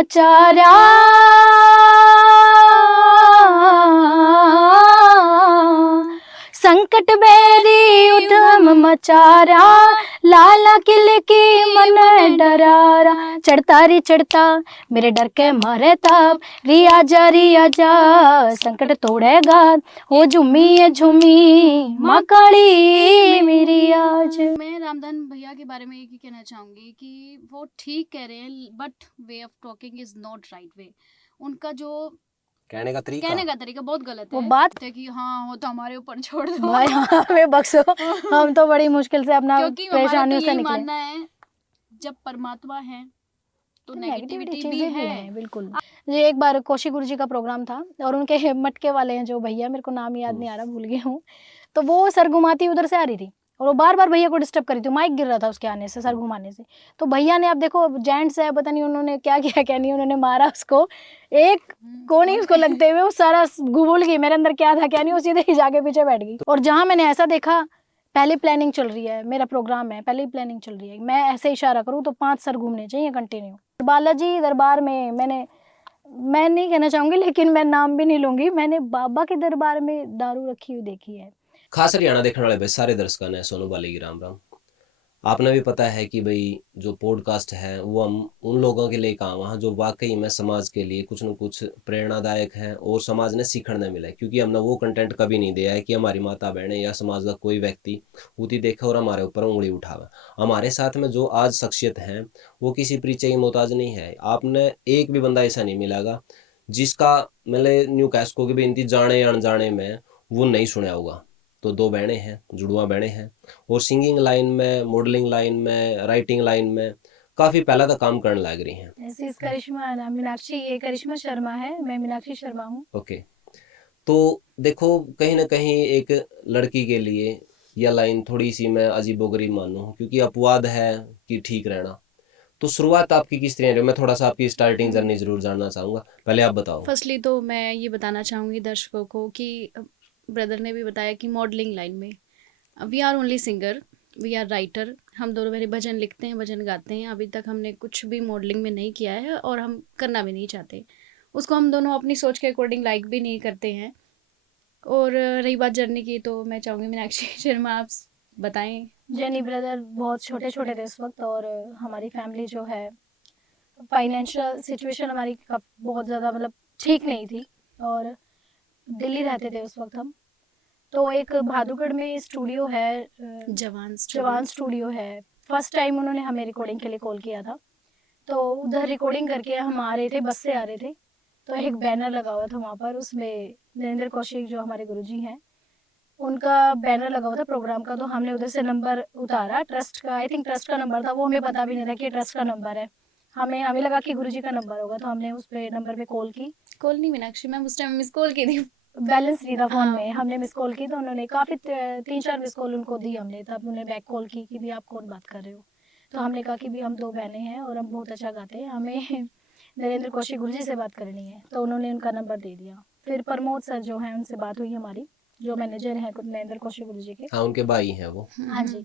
समाचारा संकट बेरी उधम मचारा लाला किले की मन डरारा चढ़ता री चढ़ता मेरे डर के मारे ताप रिया जा संकट तोड़ेगा हो झूमी है झूमी माँ काली मेरी आज। मैं रामधन भैया के बारे में ये कहना चाहूंगी कि वो ठीक कह रहे हैं but way of talking is not right way. उनका जो कहने का तरीका बहुत गलत वो है। बात कि हाँ वो तो हमारे ऊपर छोड़ दो भाई हमें बख्शो हम तो बड़ी मुश्किल से अपना क्योंकि परेशानियों तो से यही निकले। मानना है जब परमात्मा है तो नेगेटिविटी भी चीजें है। बिल्कुल। ये एक बार कौशिक गुरु जी का प्रोग्राम था और उनके मटके वाले हैं जो भैया, मेरे को नाम याद नहीं आ रहा, भूल गई हूँ, तो वो सर घुमाती उधर से आ रही थी और वो बार बार भैया को डिस्टर्ब करी थी, माइक गिर रहा था उसके आने से, सर घुमाने से। तो भैया ने, आप देखो जेंट्स है, पता नहीं उन्होंने क्या किया क्या नहीं, उन्होंने मारा उसको, एक कोनी उसको लगते हुए वो सारा भूल गई मेरे अंदर क्या था क्या नहीं, वो सीधे ही जाके पीछे बैठ गई। और जहाँ मैंने ऐसा देखा, पहले प्लानिंग चल रही है, मेरा प्रोग्राम है, पहले ही प्लानिंग चल रही है, मैं ऐसे इशारा करूँ तो 5 सर घूमने चाहिए कंटिन्यू। बालाजी दरबार में मैं नहीं कहना चाहूंगी लेकिन मैं नाम भी नहीं लूंगी, मैंने बाबा के दरबार में दारू रखी हुई देखी है। खास हरियाणा देखने वाले भाई सारे दर्शकों ने सोनू बाली की राम राम। आपने भी पता है कि भाई जो पॉडकास्ट है वो हम उन लोगों के लिए काम वहाँ जो वाकई में समाज के लिए कुछ न कुछ प्रेरणादायक है और समाज ने सीखने मिला है, क्योंकि हमने वो कंटेंट कभी नहीं दिया है कि हमारी माता बहनें या समाज का कोई व्यक्ति उती देखे और हमारे ऊपर उंगली उठावे। हमारे साथ में जो आज शख्सियत हैं वो किसी परिचय की मोहताज नहीं है। आपने एक भी बंदा ऐसा नहीं मिलेगा जिसका मतलब न्यू कैस्को की भी इनती जाने या अनजाने में वो नहीं सुना होगा। तो 2 बहनें हैं, जुड़वा बहनें हैं, और सिंगिंग लाइन में, मॉडलिंग लाइन में, राइटिंग लाइन में काफ़ी पहला तक काम करने लग रही हैं। ऐसे इस करिश्मा नाम मीनाक्षी, ये करिश्मा शर्मा है, मैं मीनाक्षी शर्मा हूँ। ओके, तो देखो कहीं ना कहीं एक लड़की के लिए यह लाइन थोड़ी सी मैं अजीबोगरीब मानूँ, क्योंकि अपवाद है कि ठीक रहना। तो शुरुआत आपकी किस तरह रही? मैं थोड़ा सा आपकी स्टार्टिंग जर्नी जरूर जानना चाहूँगा, पहले आप बताओ। फर्स्टली तो मैं ये बताना चाहूँगी दर्शकों को कि ब्रदर ने भी बताया कि मॉडलिंग लाइन में we are only singer, we are writer, हम दोनों मेरे भजन लिखते हैं, भजन गाते हैं। अभी तक हमने कुछ भी मॉडलिंग में नहीं किया है और हम करना भी नहीं चाहते उसको। हम दोनों अपनी सोच के अकॉर्डिंग लाइक भी नहीं करते हैं। और रही बात जर्नी की तो मैं चाहूँगी मीनाक्षी शर्मा आप बताएं। जेनी ब्रदर बहुत छोटे छोटे थे उस वक्त, और हमारी फैमिली जो है, फाइनेंशियल सिचुएशन हमारी बहुत ज़्यादा मतलब ठीक नहीं थी, और दिल्ली रहते थे उस वक्त हम। तो एक बहादुरगढ़ में स्टूडियो है, जवान स्टूडियो है, फर्स्ट टाइम उन्होंने हमें रिकॉर्डिंग के लिए कॉल किया था। तो उधर रिकॉर्डिंग करके हम आ रहे थे, बस से आ रहे थे, तो एक बैनर लगा हुआ था वहाँ पर, उसमें नरेंद्र कौशिक जो हमारे गुरुजी हैं उनका बैनर लगा हुआ था प्रोग्राम का। तो हमने उधर से नंबर उतारा, ट्रस्ट का, आई थिंक ट्रस्ट का नंबर था, वो हमें पता भी नहीं था कि ट्रस्ट का नंबर है, हमें लगा कि गुरुजी का नंबर होगा। तो हमने उस पे नंबर पे कॉल की। कॉल नहीं मीनाक्षी मैम, उस टाइम मिस कॉल की थी, बैलेंस नहीं था फोन में, हमने मिस कॉल की, तो उन्होंने काफ़ी 3-4 मिस कॉल उनको दी हमने, तब उन्होंने बैक कॉल की कि भी आप कौन बात कर रहे हो। तो हमने कहा कि भी हम 2 बहनें हैं और हम बहुत अच्छा गाते हैं, हमें नरेंद्र कौशिक गुरुजी से बात करनी है। तो उन्होंने उनका नंबर दे दिया। फिर प्रमोद सर जो हैं उनसे बात हुई हमारी, जो मैनेजर हैं नरेंद्र कौशिक गुरुजी के। हाँ, उनके भाई हैं वो। हाँ जी,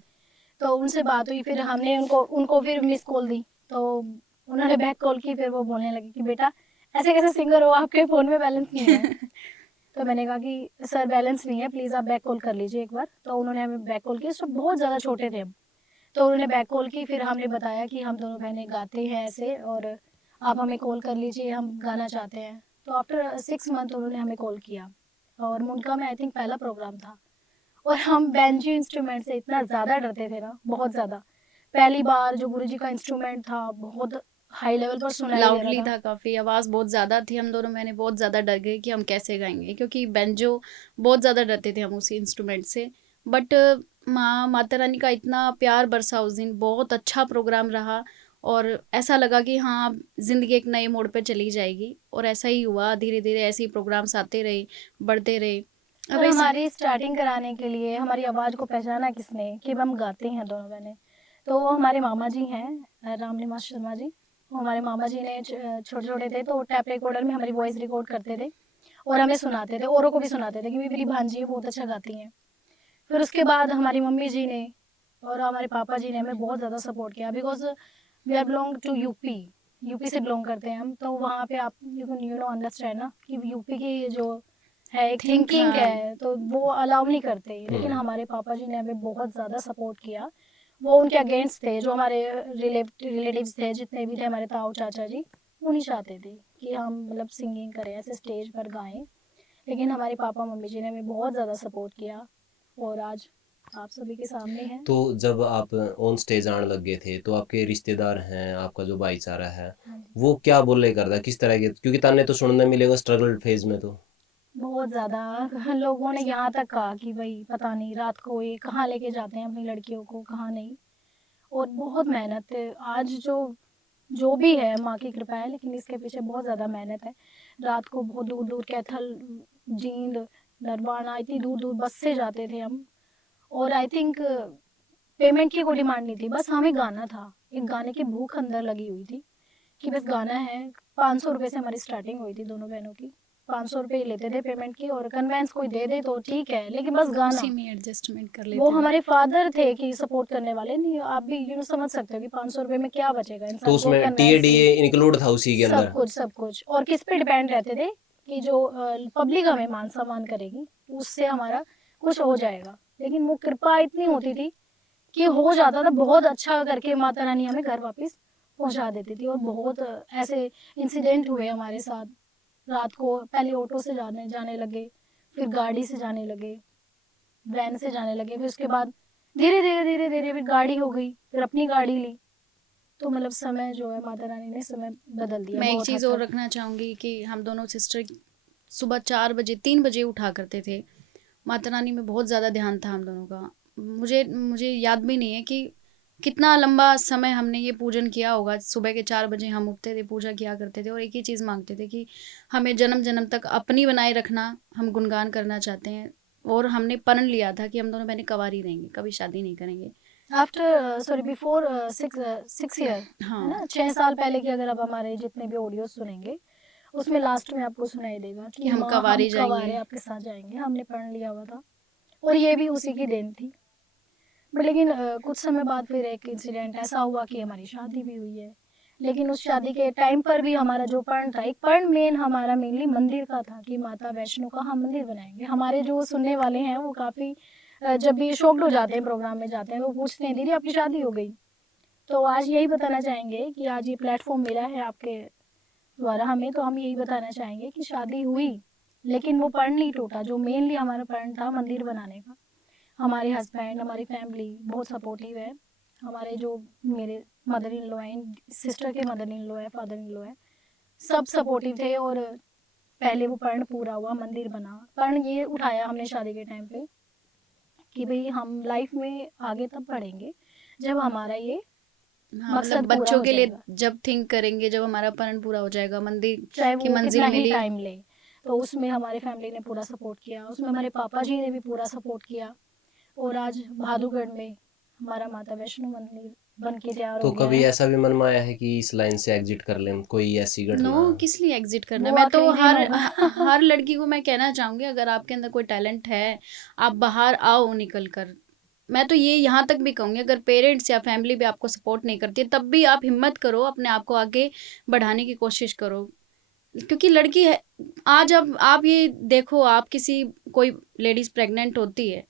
तो उनसे बात हुई, फिर हमने उनको फिर मिस कॉल दी, तो उन्होंने बैक कॉल की। फिर वो बोलने लगे कि बेटा ऐसे कैसे सिंगर हो, आपके फ़ोन में बैलेंस नहीं है। तो मैंने कहा कि सर बैलेंस नहीं है, प्लीज़ आप बैक कॉल कर लीजिए एक बार। तो उन्होंने हमें बैक कॉल की, सब बहुत ज़्यादा छोटे थे हम। तो उन्होंने बैक कॉल की, फिर हमने बताया कि हम दोनों बहनें गाते हैं ऐसे, और आप हमें कॉल कर लीजिए, हम गाना चाहते हैं। तो आफ्टर 6 मंथ उन्होंने हमें कॉल किया, और मुनका में आई थिंक पहला प्रोग्राम था। और हम बैंजो इंस्ट्रूमेंट से इतना ज़्यादा डरते थे ना, बहुत ज़्यादा। पहली बार जो गुरुजी का इंस्ट्रूमेंट था बहुत हाई लेवल पर सुनाई दे लाउडली रहा था, काफ़ी आवाज़ बहुत ज़्यादा थी। हम दोनों मैंने बहुत ज़्यादा डर गए कि हम कैसे गाएंगे, क्योंकि बेंजो बहुत ज़्यादा डरते थे हम उसी इंस्ट्रूमेंट से। बट माता रानी का इतना प्यार बरसा उस दिन, बहुत अच्छा प्रोग्राम रहा और ऐसा लगा कि हाँ ज़िंदगी एक नए मोड़ पे चली जाएगी। और ऐसा ही हुआ, धीरे धीरे ऐसे ही प्रोग्राम्स आते रहे, बढ़ते रहे। और हमारी स्टार्टिंग कराने के लिए हमारी आवाज़ को पहचाना किसने कि हम गाते हैं दोनों बहनें, तो वो हमारे मामा जी हैं, रामनिवास शर्मा जी। वो हमारे मामा जी ने छोटे छोटे थे तो टैप रिकॉर्डर में हमारी वॉइस रिकॉर्ड करते थे और हमें सुनाते थे, औरों को भी सुनाते थे कि मेरी भांजी बहुत अच्छा गाती हैं। फिर उसके बाद हमारी मम्मी जी ने और हमारे पापा जी ने हमें बहुत ज़्यादा सपोर्ट किया, because we are belong to UP. UP से बिलोंग करते हैं हम, तो वहाँ पे आप यू नो अंडरस्टैंड ना कि यूपी की जो है एक थिंकिंग हाँ। है, तो वो अलाउ नहीं करते। लेकिन हमारे पापा जी ने हमें बहुत ज़्यादा सपोर्ट किया। वो उनके अगेंस्ट थे, जो हमारे रिलेटिव्स थे जितने भी थे, हमारे ताऊ चाचा जी, वो नहीं चाहते थे कि हम मतलब सिंगिंग करें, ऐसे स्टेज पर गाएं। लेकिन हमारे पापा मम्मी जी ने हमें बहुत ज़्यादा सपोर्ट किया, और आज आप सभी के सामने हैं। तो जब आप ऑन स्टेज आने लग गए थे तो आपके रिश्तेदार हैं, आपका जो भाईचारा है, हाँ जी। वो क्या बोले करता, किस तरह के, क्योंकि ताने तो सुनने मिलेगा स्ट्रगल फेज में तो। बहुत ज़्यादा लोगों ने यहाँ तक कहा कि भाई पता नहीं रात को ये कहाँ लेके जाते हैं अपनी लड़कियों को, कहाँ नहीं। और बहुत मेहनत है आज, जो जो भी है माँ की कृपा है, लेकिन इसके पीछे बहुत ज़्यादा मेहनत है। रात को बहुत दूर दूर कैथल, जींद, नरवाना, इतनी दूर दूर बस से जाते थे हम। और आई थिंक पेमेंट की कोई डिमांड नहीं थी, बस हमें गाना था, एक गाने की भूख अंदर लगी हुई थी कि बस गाना है। 500 रुपये से हमारी स्टार्टिंग हुई थी दोनों बहनों की। 500 रुपये लेते थे पेमेंट की, और कन्वेंस कोई दे दे तो ठीक है, लेकिन बस गाना। उसी में एडजस्टमेंट कर वो लेते थे। हमारे फादर थे कि सपोर्ट करने वाले नहीं। आप भी यू नो समझ सकते हो कि 500 रुपये में क्या बचेगा तो इंसान को, उसमें टीए कन्वेंस डीए इंक्लूड था उसी के सब अंदर। कुछ सब कुछ। और किस पे डिपेंड रहते थे कि जो पब्लिक हमें मान सम्मान करेगी, उससे हमारा कुछ हो जाएगा। लेकिन वो कृपा इतनी होती थी कि हो जाता था, बहुत अच्छा करके माता रानी हमें घर वापस पहुंचा देती थी। और बहुत ऐसे इंसिडेंट हुए हमारे साथ। रात को पहले ऑटो से जाने जाने लगे, फिर गाड़ी से जाने लगे, वैन से जाने लगे, फिर उसके बाद धीरे धीरे धीरे धीरे फिर गाड़ी हो गई, फिर अपनी गाड़ी ली। तो मतलब समय जो है, माता रानी ने समय बदल दिया मैं एक बहुत हद चीज़ और तक। रखना चाहूँगी कि हम दोनों सिस्टर सुबह 4 बजे 3 बजे उठा करते थे। माता रानी में बहुत ज़्यादा ध्यान था हम दोनों का। मुझे मुझे याद भी नहीं है कि कितना लंबा समय हमने ये पूजन किया होगा। सुबह के 4 बजे हम उठते थे, पूजा किया करते थे और एक ही चीज़ मांगते थे कि हमें जन्म जन्म तक अपनी बनाए रखना, हम गुणगान करना चाहते हैं। और हमने प्रण लिया था कि हम दोनों बहनें कवारी रहेंगे, कभी शादी नहीं करेंगे। आफ्टर सॉरी बिफोर 6 ईयर, है हाँ। ना, 6 साल पहले की अगर आप हमारे जितने भी ऑडियो सुनेंगे, उसमें लास्ट में आपको सुनाई देगा कि कि हम माँ हम कवारी जाएंगे। कवारे आपके साथ जाएंगे, हमने प्रण लिया हुआ था। और ये भी उसी की देन थी। बट लेकिन कुछ समय बाद फिर एक इंसिडेंट ऐसा हुआ कि हमारी शादी भी हुई है। लेकिन उस शादी के टाइम पर भी हमारा जो प्रण था, एक प्रण मेन हमारा मेनली मंदिर का था कि माता वैष्णो का हम मंदिर बनाएंगे। हमारे जो सुनने वाले हैं वो काफ़ी जब भी शॉक्ड हो जाते हैं, प्रोग्राम में जाते हैं, वो पूछते हैं दीदी आपकी शादी हो गई। तो आज यही बताना चाहेंगे कि आज ये प्लेटफॉर्म मिला है आपके द्वारा हमें, तो हम यही बताना चाहेंगे कि शादी हुई, लेकिन वो प्रण नहीं टूटा जो मेनली हमारा प्रण था मंदिर बनाने का। हमारे हस्बैंड, हमारी फैमिली बहुत सपोर्टिव है। हमारे जो मेरे मदर इन लॉ हैं, सिस्टर के मदर इन लॉ है, फादर इन लॉ है, सब सपोर्टिव थे। और पहले वो प्रण पूरा हुआ, मंदिर बना। प्रण ये उठाया हमने शादी के टाइम पे कि भाई हम लाइफ में आगे तब बढ़ेंगे जब हमारा ये हाँ, मकसद मतलब पूरा बच्चों हो के लिए जाएगा, जब थिंक करेंगे, जब हमारा प्रण पूरा हो जाएगा, मंदिर चाहे की वो मंजिल कितना ही मिली। टाइम ले। तो उसमें हमारी फैमिली ने पूरा सपोर्ट किया, उसमें हमारे पापा जी ने भी पूरा सपोर्ट किया। और आज बहादुरगढ़ में हमारा माता वैष्णो मंदिर बन के तैयार तो हो गया कभी है। ऐसा भी मन में आया है कि इस लाइन से एग्जिट कर लें, कोई ऐसी नो, घटना? किस लिए एग्जिट करना। वो मैं तो आखिरी दिन हर होगा। हर लड़की को मैं कहना चाहूंगी, अगर आपके अंदर कोई टैलेंट है, आप बाहर आओ निकल कर। मैं तो ये यहाँ तक भी कहूंगी, अगर पेरेंट्स या फैमिली भी आपको सपोर्ट नहीं करती है, तब भी आप हिम्मत करो, अपने आप को आगे बढ़ाने की कोशिश करो। क्योंकि लड़की है, आज अब आप ये देखो, आप किसी कोई लेडीज प्रेग्नेंट होती है,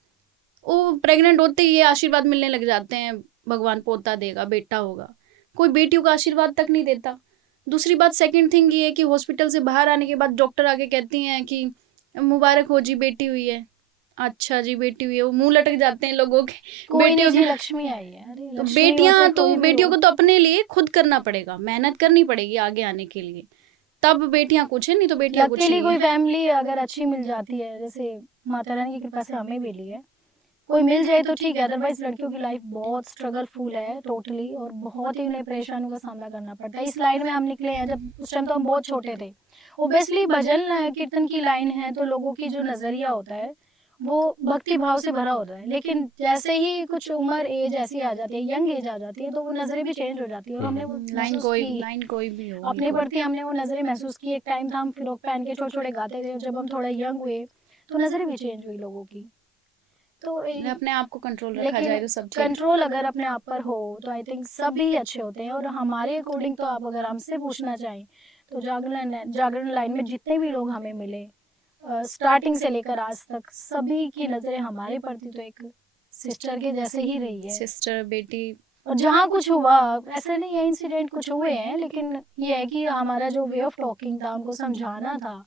वो प्रेग्नेंट होते ही ये आशीर्वाद मिलने लग जाते हैं, भगवान पोता देगा, बेटा होगा। कोई बेटियों का आशीर्वाद तक नहीं देता। दूसरी बात, सेकंड थिंग ये है कि हॉस्पिटल से बाहर आने के बाद डॉक्टर आके कहती हैं कि मुबारक हो जी, बेटी हुई है। अच्छा जी, बेटी हुई है, वो मुंह लटक जाते हैं लोगों के। कोई नहीं बेटियों जी, के लक्ष्मी आई है। अरे तो लक्ष्मी हो बेटियां चाहे तो कोई भी बेटियों हो। को तो अपने लिए खुद करना पड़ेगा, मेहनत करनी पड़ेगी आगे आने के लिए, तब बेटियां कुछ है, नहीं तो बेटियां कुछ लकीली नहीं कोई है। फैमिली अगर अच्छी मिल जाती है, जैसे माता रानी की कृपा से हमें मिली है, कोई मिल जाए तो ठीक है। अदरवाइज लड़कियों की लाइफ बहुत स्ट्रगल फुल है टोटली, और बहुत ही उन्हें परेशानियों का सामना करना पड़ता है। इस लाइन में हम निकले हैं जब उस टाइम तो हम बहुत छोटे थे। ओबियसली भजन कीर्तन की लाइन है, तो लोगों की जो नजरिया होता है वो भक्ति भाव से भरा होता है। लेकिन जैसे ही कुछ उम्र एज ऐसी आ जाती है, यंग एज आ जाती है, तो वो नजरें भी चेंज हो जाती है। और हमने वो महसूस की लाइन कोई भी हो, अपने बिल्कुल। प्रति, हमने वो नजरें महसूस की। एक टाइम था हम फ्रॉक पहन के छोटे छोटे गाते थे, और जब हम थोड़ा यंग हुए तो नजरें भी चेंज हुई लोगों की। तो अपने आप को कंट्रोल रखा जाए लेकिन तो सब ठीक। कंट्रोल अगर अपने आप पर हो तो आई थिंक सभी अच्छे होते हैं। और हमारे अकॉर्डिंग तो आप अगर हमसे पूछना चाहें तो जागरण लाइन में जितने भी लोग हमें मिले स्टार्टिंग से लेकर आज तक, सभी की नजरें हमारे प्रति तो एक सिस्टर के जैसे ही रही है। सिस्टर बेटी। और जहाँ कुछ हुआ, ऐसे नहीं है इंसिडेंट कुछ हुए हैं, लेकिन ये है कि हमारा जो वे ऑफ टॉकिंग था, उनको समझाना था,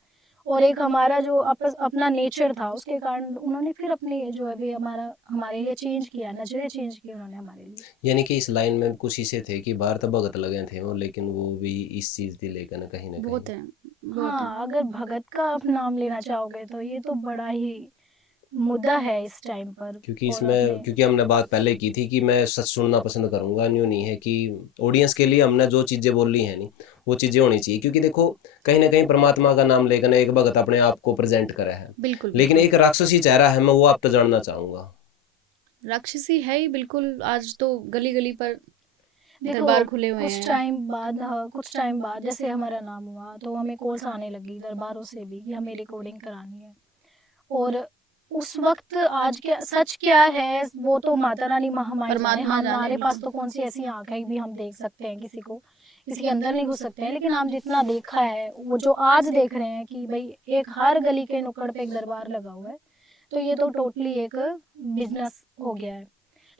और एक हमारा जो अपना नेचर था, उसके कारण उन्होंने फिर अपने जो है वे हमारे लिए चेंज किया, नजरें चेंज की उन्होंने हमारे लिए। यानी कि इस लाइन में कुछ ऐसे थे कि बाहर तो भगत लगे थे वो, लेकिन वो भी इस चीज थी लेकर ना कहीं बहुत है, बहुत है। हाँ, अगर भगत का आप नाम लेना चाहोगे तो ये तो बड़ा ही मुद्दा है इस टाइम पर। क्योंकि और इसमें क्योंकि हमने बात पहले की थी कि मैं सच सुनना पसंद करूंगा, न्यू नहीं है कि ऑडियंस के लिए हमने जो चीज़ें बोली हैं नहीं वो चीज़ें होनी चाहिए। क्योंकि देखो कहीं ना कहीं परमात्मा का नाम लेकर एक भगत अपने आप को प्रेजेंट करा है, बिल्कुल लेकिन बिल्कुल। एक राक्षसी चेहरा है, मैं वो आप तो जानना चाहूंगा। राक्षसी है ही बिल्कुल, आज तो गली गली पर देखो दरबार खुले हुए कुछ हैं। टाइम बाद, हाँ, कुछ टाइम बाद जैसे हमारा नाम हुआ तो हमें कॉल्स आने लगी दरबारों से भी कि हमें रिकॉर्डिंग करानी है। और उस वक्त आज क्या सच क्या है वो तो माता रानी महामाई जाने, परमात्मा जाने, हमारे पास तो बिल्कुल। कौन सी ऐसी आंख है भी हम देख सकते हैं किसी को, किसी के अंदर नहीं घुस सकते हैं। लेकिन हम जितना देखा है, वो जो आज देख रहे हैं कि भाई एक हर गली के नुक्कड़ पे एक दरबार लगा हुआ है, तो ये तो टोटली एक बिजनेस हो गया है।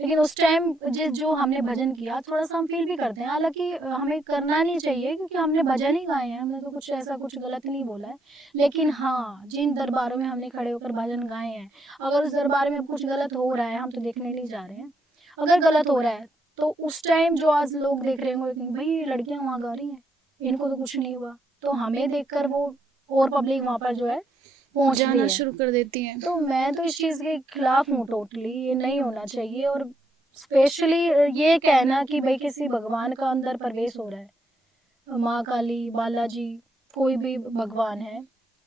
लेकिन उस टाइम जिस जो हमने भजन किया, थोड़ा सा हम फील भी करते हैं, हालांकि हमें करना नहीं चाहिए क्योंकि हमने भजन ही गाए हैं, हमने तो कुछ ऐसा कुछ गलत नहीं बोला है। लेकिन हाँ, जिन दरबारों में हमने खड़े होकर भजन गाए हैं, अगर उस दरबार में कुछ गलत हो रहा है, हम तो देखने नहीं जा रहे हैं, अगर गलत हो रहा है तो उस टाइम जो आज लोग देख रहे होंगे कि भाई ये लड़कियां वहाँ गा रही हैं, इनको तो कुछ नहीं हुआ, तो हमें देखकर वो और पब्लिक वहाँ पर जो है पहुंच भी जाना है। शुरू कर देती है। तो मैं तो इस चीज़ के खिलाफ हूँ टोटली, ये नहीं होना चाहिए। और स्पेशली ये कहना कि भाई किसी भगवान का अंदर प्रवेश हो रहा है, माँ काली, बालाजी, कोई भी भगवान है,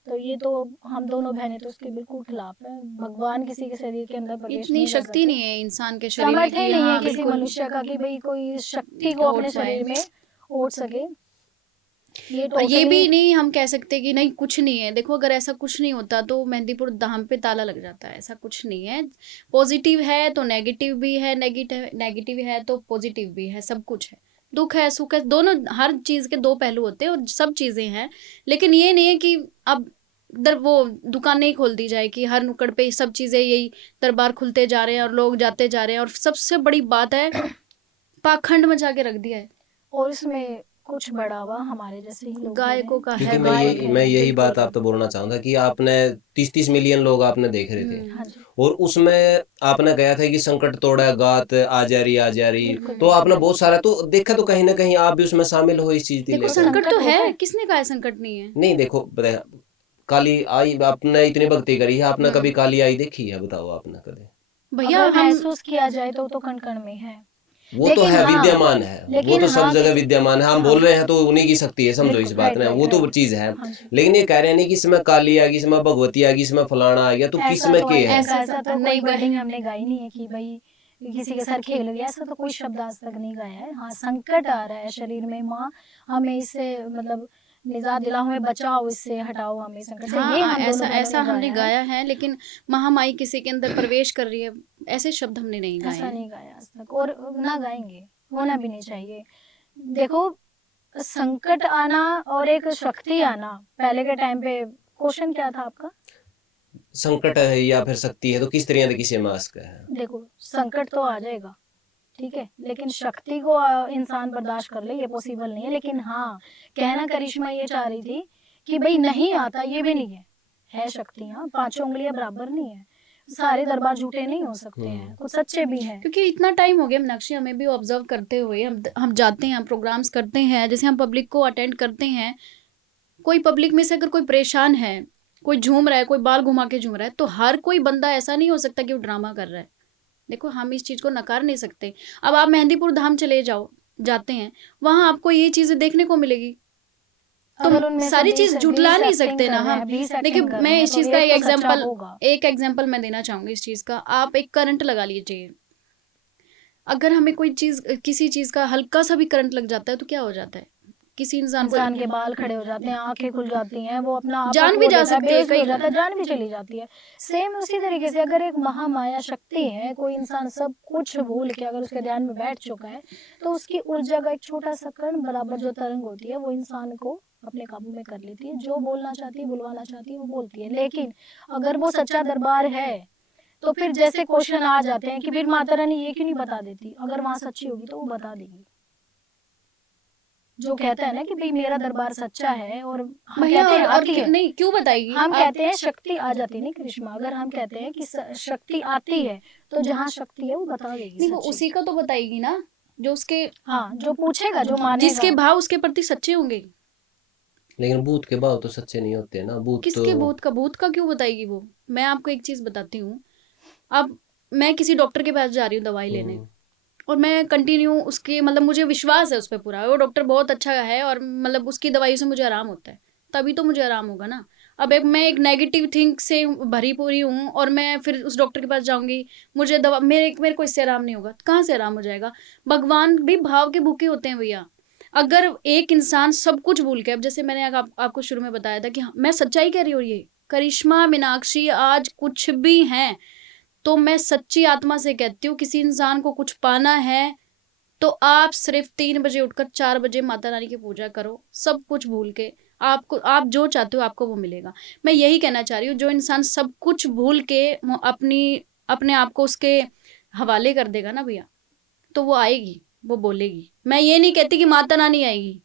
तो ये तो हम दोनों बहनें तो उसके बिल्कुल खिलाफ है। भगवान किसी के शरीर के अंदर प्रवेश इतनी नहीं कर शक्ति सकते, नहीं है इंसान के शरीर में सामर्थ्य कि नहीं है हाँ किसी बिल्कुल मनुष्य का कि भाई कोई शक्ति को ओढ़ अपने पाए। शरीर में ओढ़ सके। ये और ये टोटली भी नहीं हम कह सकते कि नहीं कुछ नहीं है। देखो अगर ऐसा कुछ नहीं होता तो मेहंदीपुर धाम पे ताला लग जाता है, ऐसा कुछ नहीं है। पॉजिटिव है तो नेगेटिव भी है, नेगेटिव है तो पॉजिटिव भी है, सब कुछ है। दुख है सुख है, दोनों, हर चीज के दो पहलू होते हैं और सब चीजें हैं। लेकिन ये नहीं है कि अब वो दुकानें ही खोल दी जाए कि हर नुक्कड़ पे सब चीजें यही दरबार खुलते जा रहे हैं और लोग जाते जा रहे हैं। और सबसे बड़ी बात है पाखंड मचा के रख दिया है, और इसमें कुछ बढ़ावा हमारे जैसे ही लोग दे रहे गायकों हैं। का क्योंकि है मैं गायक यही है, मैं यही बिल्कुल। बात आप तो बोलना चाहूंगा कि आपने 30-30 मिलियन लोग आपने देख रहे थे, हाँ जी, और उसमें आपने गया था कि संकट तोड़ा गात आ जा रही आ जा रही, बिल्कुल तो आपने बिल्कुल। बहुत सारा तो देखा, तो कहीं ना कहीं आप भी उसमें शामिल हो इस चीज को देखो लेकर। संकट तो संकट होता है, है। किसने कहा है संकट नहीं है? नहीं देखो बताया, काली आई आपने इतनी भक्ति करी है, आपने कभी काली आई देखी है? बताओ आपने कभी? भैया अगर हम महसूस किया जाए तो कण कण में है। वो तो लेकिन है, हाँ, विद्यमान है, वो लेकिन तो सब हाँ जगह किसी, विद्यमान है। हम हाँ बोल रहे हैं तो उन्हीं की शक्ति है, समझो इस बिल्कुल, बात राइट ने, राइट वो तो राइट, चीज है। हाँ जी। लेकिन ये कह रहे हैं नहीं कि इसमें काली आ गई, इसमें भगवती आ गई, इसमें फलाना आ गया, तो किस ऐसा में तो के है? ऐसा तो कोई नहीं गए। वर्डिंग हमने गाई नहीं है कि भाई किसी के सर खेल गया, ऐसा तो कोई शब्द आज तक नहीं गाया है। हाँ, संकट आ रहा है शरीर में, माँ हमें इससे मतलब निजात दिलाओ, हमें बचाओ, इससे हटाओ हमें संकट से, हाँ ये हाँ, हम ऐसा दोनों बहनों ऐसा ने हमने गाया है। गाया है, लेकिन महामाई किसी के अंदर प्रवेश कर रही है, ऐसे शब्द हमने नहीं गाए ऐसा हैं। नहीं गाया आज तक, और ना गाएंगे, होना भी नहीं चाहिए। देखो, संकट आना और एक शक्ति आना, पहले के टाइम पे क्वेश्चन क्या था आपका? संकट है या फिर शक्ति है, तो किस तरह किसी मास्क है? देखो, संकट तो आ जाएगा, ठीक है, लेकिन शक्ति को इंसान बर्दाश्त कर ले, ये पॉसिबल नहीं है। लेकिन हाँ, कहना करिश्मा ये चाह रही थी कि भाई नहीं आता ये भी नहीं है शक्तियाँ, पांचों उंगलियां बराबर नहीं है, सारे दरबार झूठे नहीं हो सकते हैं, कुछ सच्चे भी हैं। क्योंकि इतना टाइम हो गया मीनाक्षी, हमें भी ऑब्जर्व करते हुए, हम जाते हैं, हम प्रोग्राम्स करते हैं, जैसे हम पब्लिक को अटेंड करते हैं, कोई पब्लिक में से अगर कोई परेशान है, कोई झूम रहा है, कोई बाल घुमा के झूम रहा है, तो हर कोई बंदा ऐसा नहीं हो सकता कि वो ड्रामा कर रहा है। देखो हम इस चीज को नकार नहीं सकते। अब आप मेहंदीपुर धाम चले जाते हैं, वहां आपको ये चीजें देखने को मिलेगी। अगर तो उनमें सारी से चीज 20 जुटला नहीं 20 सकते एक्टिंग ना कर रहे हम। हैं, 20 देखिए एक्टिंग कर मैं रहे हैं, इस तो चीज का एक तो सच्चा होगा। एक एग्जाम्पल मैं देना चाहूंगी इस चीज का। आप एक करंट लगा लीजिए, अगर हमें कोई चीज, किसी चीज का हल्का सा भी करंट लग जाता है तो क्या हो जाता है? किसी इंसान को इंसान के बाल खड़े हो जाते हैं, आंखें खुल जाती हैं, वो अपना आप जान खो भी जा देता है, सकती है बेहोश भी हो कई जाता है, जान भी चली जाती है। सेम उसी तरीके से अगर एक महामाया शक्ति है, कोई इंसान सब कुछ भूल के अगर उसके ध्यान में बैठ चुका है, तो उसकी ऊर्जा का एक छोटा सा कण बराबर जो तरंग होती है वो इंसान को अपने काबू में कर लेती है। जो बोलना चाहती है, बुलवाना चाहती है, वो बोलती है। लेकिन अगर वो सच्चा दरबार है तो फिर जैसे क्वेश्चन आ जाते हैं कि फिर माता रानी ये क्यों नहीं बता देती, अगर वहां सच्ची होगी तो वो बता देगी। जो कहता है ना कि भाई मेरा दरबार सच्चा है, और हम भैया कहते हैं और आती है, नहीं क्यों बताएगी हम आप? कहते हैं शक्ति आ जाती नहीं करिश्मा, अगर हम कहते हैं कि शक्ति आती है तो जहाँ शक्ति है वो बता देगी नहीं वो सच्ची। उसी का तो बताएगी ना, जो उसके हाँ, जो पूछेगा, जो जिसके मानेगा। भाव उसके प्रति सच्चे होंगे। लेकिन भूत के भाव तो सच्चे नहीं होते ना, भूत किसके तो भूत का क्यों बताएगी वो? मैं आपको एक चीज बताती हूँ। अब मैं किसी डॉक्टर के पास जा रही हूँ दवाई लेने, और मैं कंटिन्यू उसके मतलब मुझे विश्वास है उस पर पूरा, वो डॉक्टर बहुत अच्छा है और मतलब उसकी दवाई से मुझे आराम होता है, तभी तो मुझे आराम होगा ना। अब मैं एक नेगेटिव थिंक से भरी पूरी हूँ और मैं फिर उस डॉक्टर के पास जाऊंगी, मुझे दवा मेरे को इससे आराम नहीं होगा, कहाँ से आराम हो जाएगा? भगवान भी भाव के भूखे होते हैं भैया। अगर एक इंसान सब कुछ भूल के, अब जैसे मैंने आपको शुरू में बताया था कि मैं सच्चाई कह रही हूँ, ये करिश्मा मीनाक्षी आज कुछ भी हैं, तो मैं सच्ची आत्मा से कहती हूँ किसी इंसान को कुछ पाना है तो आप सिर्फ 3 बजे उठकर 4 बजे माता रानी की पूजा करो, सब कुछ भूल के। आपको आप जो चाहते हो आपको वो मिलेगा। मैं यही कहना चाह रही हूँ, जो इंसान सब कुछ भूल के अपने आप को उसके हवाले कर देगा ना भैया, तो वो आएगी, वो बोलेगी। मैं ये नहीं कहती कि माता रानी आएगी,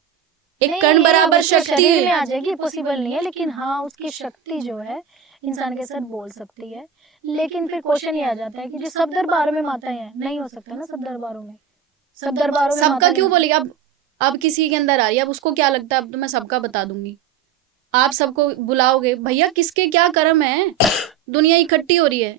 एक नहीं, कण ये बराबर उसके शक्ति शरीर में है। आ जाएगी, पॉसिबल नहीं है, लेकिन हाँ उसकी शक्ति जो है इंसान के साथ बोल सकती है। लेकिन फिर क्वेश्चन ये आ जाता है कि जो सब दरबारों में माताएं हैं, नहीं हो सकता ना सब दरबारों में, सब दरबारों में सबका माता क्यों नहीं। बोलेगी? अब किसी के अंदर आ रही है, अब उसको क्या लगता है, अब तो मैं सबका बता दूंगी। आप सबको बुलाओगे भैया, किसके क्या कर्म है? दुनिया इकट्ठी हो रही है,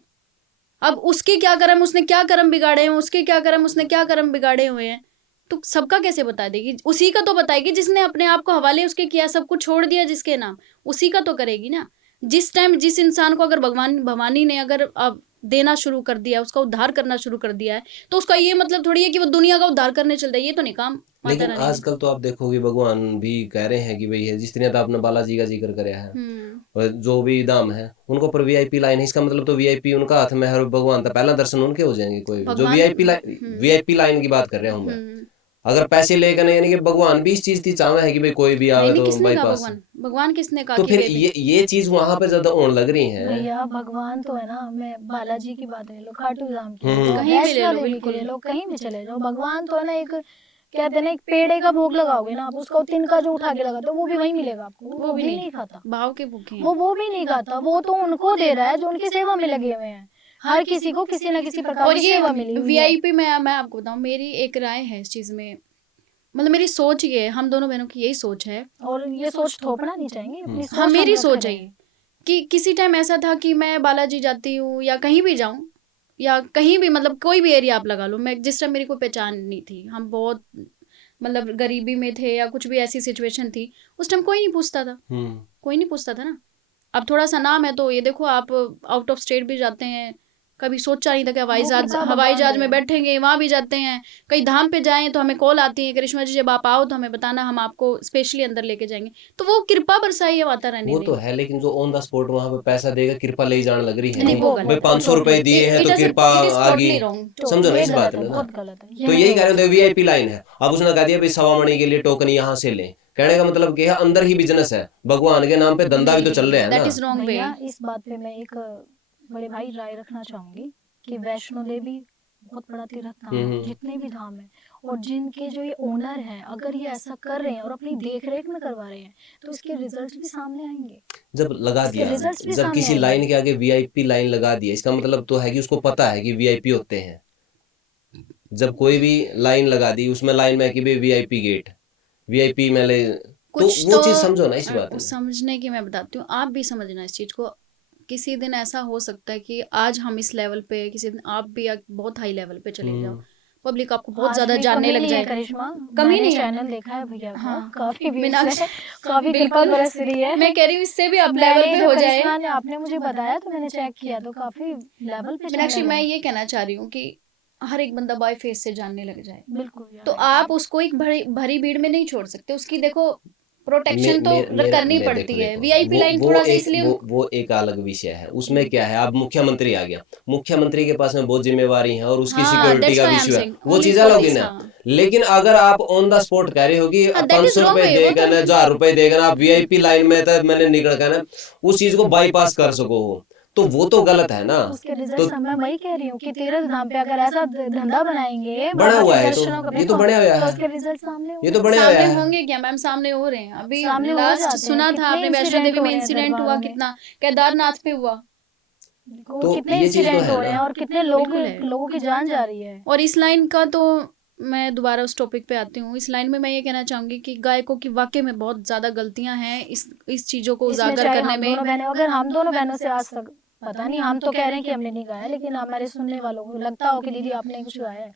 अब उसके क्या कर्म, उसने क्या कर्म बिगाड़े हैं, उसके क्या कर्म, उसने क्या कर्म बिगाड़े हुए हैं, तो सबका कैसे बता देगी? उसी का तो बताएगी जिसने अपने आप को हवाले उसके किया, सब कुछ छोड़ दिया जिसके नाम, उसी का तो करेगी ना। जिस टाइम जिस इंसान को अगर भगवान भवानी ने अगर अब देना शुरू कर दिया, उसका उद्धार करना शुरू कर दिया है, तो उसका ये मतलब थोड़ी है कि वो दुनिया का उद्धार करने चल रहा है, ये तो नहीं काम माता लेकिन रानी ने। आजकल तो आप देखोगे भगवान भी कह रहे हैं कि भाई है जिस तरह तो आपने बालाजी का जिक्र कराया है, और जो भी दाम है उनको पर वीआईपी लाइन है, इसका मतलब तो वीआईपी उनका हाथ में हर भगवान का पहला दर्शन उनके हो जाएंगे। कोई भी जो भगवान वीआईपी लाइन की बात कर रहा हूँ मैं, अगर पैसे लेकर नहीं, यानी कि भगवान भी इस चीज की चाहना है कि भाई कोई भी आवे नहीं, तो किसने कहा बाईपास। भगवान? भगवान किसने कहा तो कि फिर वे ये चीज वहां पे ज्यादा होने लग रही है। भैया भगवान तो है ना, मैं बालाजी की बात ले लो, खाटू धाम की ले लो, कहीं भी ले वैष्णो लो, देवी की बिल्कुल। ले लो, कहीं भी चले जाओ, भगवान तो है ना, एक कहते हैं ना, एक पेड़े का भोग लगाओगे ना आप, उसको तिनका जो उठा के लगाते हो वो भी वही मिलेगा आपको, वो भी नहीं नहीं, खाता, भाव के भूखे हैं। वो भी नहीं खाता, वो तो उनको दे रहा है जो उनकी सेवा में लगे हुए हैं। हर किसी को किसी ना किसी प्रकार और की ये सेवा मिली हुई है। वीआईपी मैं आपको बताऊं, मेरी एक राय है इस चीज में, मतलब मेरी सोच ये है, हम दोनों बहनों की यही सोच है, और ये सोच थोपना नहीं चाहिए, अपनी सोच हाँ हम मेरी रख सोच रहे है हैं। ये, कि किसी टाइम ऐसा था कि मैं बालाजी जाती हूँ या कहीं भी जाऊं या कहीं भी, मतलब कोई भी एरिया आप लगा लो, मैं जिस टाइम मेरी कोई पहचान नहीं थी, हम बहुत मतलब गरीबी में थे या कुछ भी ऐसी सिचुएशन थी, उस टाइम कोई नहीं पूछता था, कोई नहीं पूछता था ना। अब थोड़ा सा नाम है तो ये देखो, आप आउट ऑफ स्टेट भी जाते हैं, कभी सोचा नहीं था कि वो कृपा भगवान हवाई जहाज दे में रहा है। बैठेंगे, वहां भी जाते हैं, कहीं धाम पे जाएं तो हमें कॉल आती है, करिश्मा जी जब आप आओ तो हमें बताना, हम आपको स्पेशली अंदर लेके जाएंगे। तो वो कृपा बरसाई है माता रानी वो ने। तो है, लेकिन जो ऑन द स्पॉट वहां पे पैसा देगा कृपा ले जाने लग रही है नहीं नहीं, वो भाई गलत, 500 रुपए दिए हैं तो कृपा इट इज आ गई, टोटली रॉन्ग। समझो ना ये इस गलत बात है, में ना। बहुत गलत है, ये तो नहीं यही होना कह रहे चाहिए। थे वीआईपी लाइन है, अब उसने कह दिया भाई 1.25 मणि के लिए टोकन यहाँ से ले, कहने का मतलब कि अंदर ही बिजनेस है, भगवान के नाम पे धंधा भी तो चल रहा है दैट ना। Is wrong way. भैया इस बात पे मैं एक बड़े भाई राय रखना चाहूंगी कि वैष्णो देवी बहुत बड़ा तीर्थ धाम है, जितने भी धाम है, और जिनके जो ये ओनर हैं अगर ये ऐसा कर रहे हैं और अपनी देख रेख में करवा रहे हैं तो इसके रिजल्ट भी सामने आएंगे। जब लगा इसके दिया, रिजल्ट्स भी जब सामने किसी आएंगे। लाइन के आगे वीआईपी लाइन लगा दिया, इसका मतलब तो है कि उसको पता है कि वीआईपी होते हैं। जब कोई भी लाइन लगा दी उसमें लाइन में कि भाई वीआईपी गेट, वीआईपी में ले, तो कुछ वो चीज समझो ना इस बात में। समझने की मैं बताती हूँ, आप भी समझना इस चीज को। किसी दिन ऐसा हो सकता है कि आज हम इस लेवल पे, किसी दिन आप भी बहुत हाई लेवल पे चले जाओ, पब्लिक आपको बहुत आज ज्यादा भी जानने कमी लग नहीं है जाए। करिश्मा, कमी मैंने नहीं है। चैनल देखा है भैया का, हाँ, काफी व्यूज मीनाक्षी है, काफी कृपा बिल्कुल बरस रही है। मैं कह रही हूँ इससे भी अप लेवल मैंने पे जब हो जाए। करिश्मा ने आपने मुझे बताया तो मैंने चेक किया तो काफी लेवल पे मीनाक्षी चैनल मैं है। ये कहना चाह रही हूँ कि हर एक बंदा बाय फेस से जानने लग जाए, बिल्कुल तो यार, आप उसको एक भरी भरी भीड़ में नहीं छोड़ सकते। उसकी देखो प्रोटेक्शन तो मेरा करनी मैं पड़ती देखो है। देखो वीआईपी लाइन थोड़ा सा इसलिए वो एक अलग विषय है। उसमें क्या है, अब मुख्यमंत्री आ गया, मुख्यमंत्री के पास में बहुत जिम्मेवारी है और उसकी हाँ, सिक्योरिटी दैट्स का व्हाई आई एम विषय है, सेइंग वो ओनली चीज अलग है पुलिस। ना। हाँ लेकिन अगर आप ऑन द स्पॉट कह रहे हो कि हाँ, दैट पाँच इज सौ रॉन्ग रुपए वे, वो देगा तो ना, 1000 रुपए देगा ना, आप वीआईपी लाइन में तो मैंने निकल कर ना उस चीज को बाईपास कर सको, तो वो तो गलत है ना। उसके तो रिजल्ट मैं वही कह रही हूँ कि तीरथ धाम पे अगर ऐसा धंधा बनाएंगे बड़ा बाबा हुआ के है, तो दर्शनों का ये तो बढ़िया हुआ तो है, उसके रिजल्ट सामने ये तो होंगे, बढ़िया हुआ सामने है। होंगे क्या मैम, सामने हो रहे हैं। अभी सामने हो लास्ट जाते हैं। सुना था कितने आपने वैष्णो इंसिडेंट देवी हो में रहे हैं इंसिडेंट हुआ दरबारों में, कितना, केदारनाथ पे हुआ। और तो कितने ये चीज तो इंसिडेंट है हो रहे ना। हैं और कितने लोग बिल्कुल है। लोगों की जान जा रही है। और इस लाइन का तो मैं दोबारा उस टॉपिक पे आती हूँ। इस लाइन में मैं ये कहना चाहूंगी कि गायकों की वाकई में बहुत ज्यादा गलतियां हैं इस चीजों को इसमें उजागर चाहे करने हम में। दोनों बहनें, अगर हम दोनों बहनों से आज तक पता नहीं, हम तो कह रहे हैं कि हमने नहीं गाया, लेकिन हमारे सुनने वालों को लगता हो कि दीदी आपने कुछ गाया है,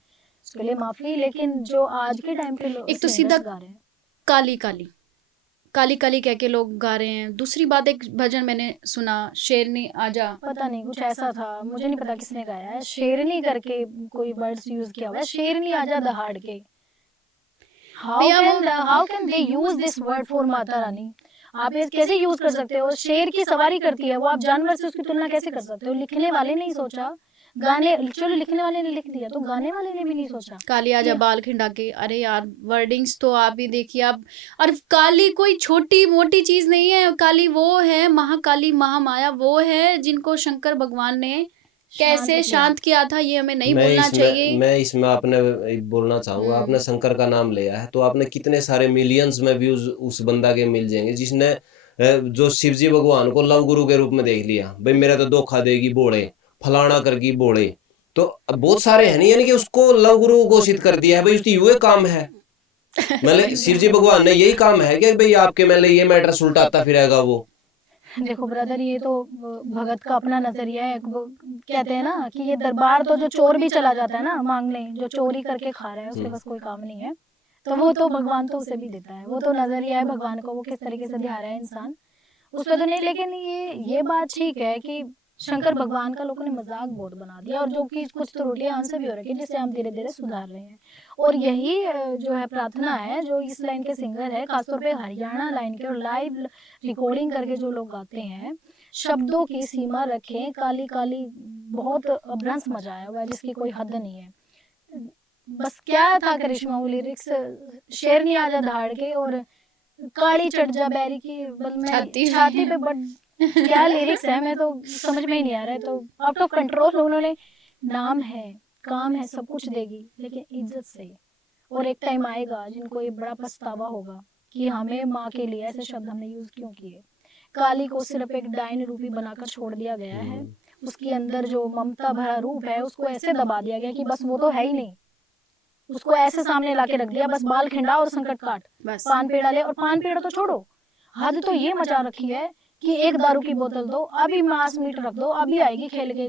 उसके लिए माफी। लेकिन जो आज के टाइम पे एक तो सीधा सिंगर्स गा रहे हैं, काली काली काली काली कह के लोग गा रहे हैं। दूसरी बात, एक भजन मैंने सुना, शेरनी आजा, पता नहीं कुछ ऐसा था, मुझे नहीं पता किसने गाया है, शेरनी करके कोई वर्ड्स यूज किया हुआ है, शेरनी आजा दहाड़ के। भैया वो how can they use this word for Mata Rani? आप ये कैसे यूज कर सकते हो? शेर की सवारी करती है वो, आप जानवर से उसकी तुलना कैसे कर सकते हो? लिखने वाले नहीं सोचा, गाने, चलो लिखने वाले ने लिख दिया, तो गाने वाले ने भी नहीं सोचा काली आजा कि बाल खिंडा के। अरे यार वर्डिंग्स तो आप ही देखिए आप। और काली कोई छोटी मोटी चीज नहीं है। काली वो है महाकाली महामाया, वो है जिनको शंकर भगवान ने कैसे शांत किया था, ये हमें नहीं भूलना चाहिए। मैं इसमें आपने बोलना चाहूंगा, आपने शंकर का नाम लिया है तो आपने कितने सारे मिलियंस में व्यूज उस बंदा के मिल जाएंगे जिसने जो शिवजी भगवान को लव गुरु के रूप में देख लिया, भाई मेरा तो धोखा देगी बोले, फलाना करगी बोले, तो अब बहुत सारे हैं नहीं, यानी कि उसको लव गुरु घोषित कर दिया है, भाई उसकी ये काम है। मतलब शिवजी भगवान ने यही काम है कि भाई आपके मतलब ये मैटर सुलटाता फिरेगा वो। देखो ब्रदर, ये तो भगत का अपना नजरिया है। वो कहते हैं ना कि ये दरबार तो जो चोर भी चला जाता है ना मांगने, जो चोरी करके खा रहा है उसके पास कोई काम नहीं है, तो वो तो भगवान तो उसे भी देता है। वो तो नजरिया है भगवान को, वो किस तरीके से ध्यान रहा है इंसान उस पर तो नहीं। लेकिन ये बात ठीक है कि शंकर भगवान का लोगों ने मजाक बहुत बना दिया, और जो कि कुछ त्रुटियां हमसे भी हो रही है जिसे हम धीरे धीरे सुधार रहे हैं। और यही जो है प्रार्थना है जो इस लाइन के सिंगर है, खासतौर पे हरियाणा लाइन के, और लाइव रिकॉर्डिंग करके जो लोग गाते हैं, शब्दों की सीमा रखें। काली काली बहुत भ्रंश मचाया हुआ है जिसकी कोई हद नहीं है। बस क्या था करिश्मा वो लिरिक्स, शेरनी आजा धाड़ के और काली चढ़ जा बैरी की बल में छाती पे, बट क्या लिरिक्स है, मैं तो समझ में ही नहीं आ रहा है। तो आउट ऑफ कंट्रोल उन्होंने, नाम है, काम है, सब कुछ देगी लेकिन इज्जत से। और एक टाइम आएगा जिनको ये बड़ा पछतावा होगा कि हमें माँ के लिए ऐसे शब्द हमने यूज क्यों किए। काली को सिर्फ एक डायन रूपी बनाकर छोड़ दिया गया है, उसके अंदर जो ममता भरा रूप है उसको ऐसे दबा दिया गया कि बस वो तो है ही नहीं, उसको ऐसे सामने लाके रख दिया, बस बाल खिंडा और संकट काट, बस पान पेड़ा ले। और पान पेड़ा तो छोड़ो, हद तो ये मचा रखी है कि एक दारू की बोतल दो, अभी मांस मीट रख दो, अभी आएगी खेल के।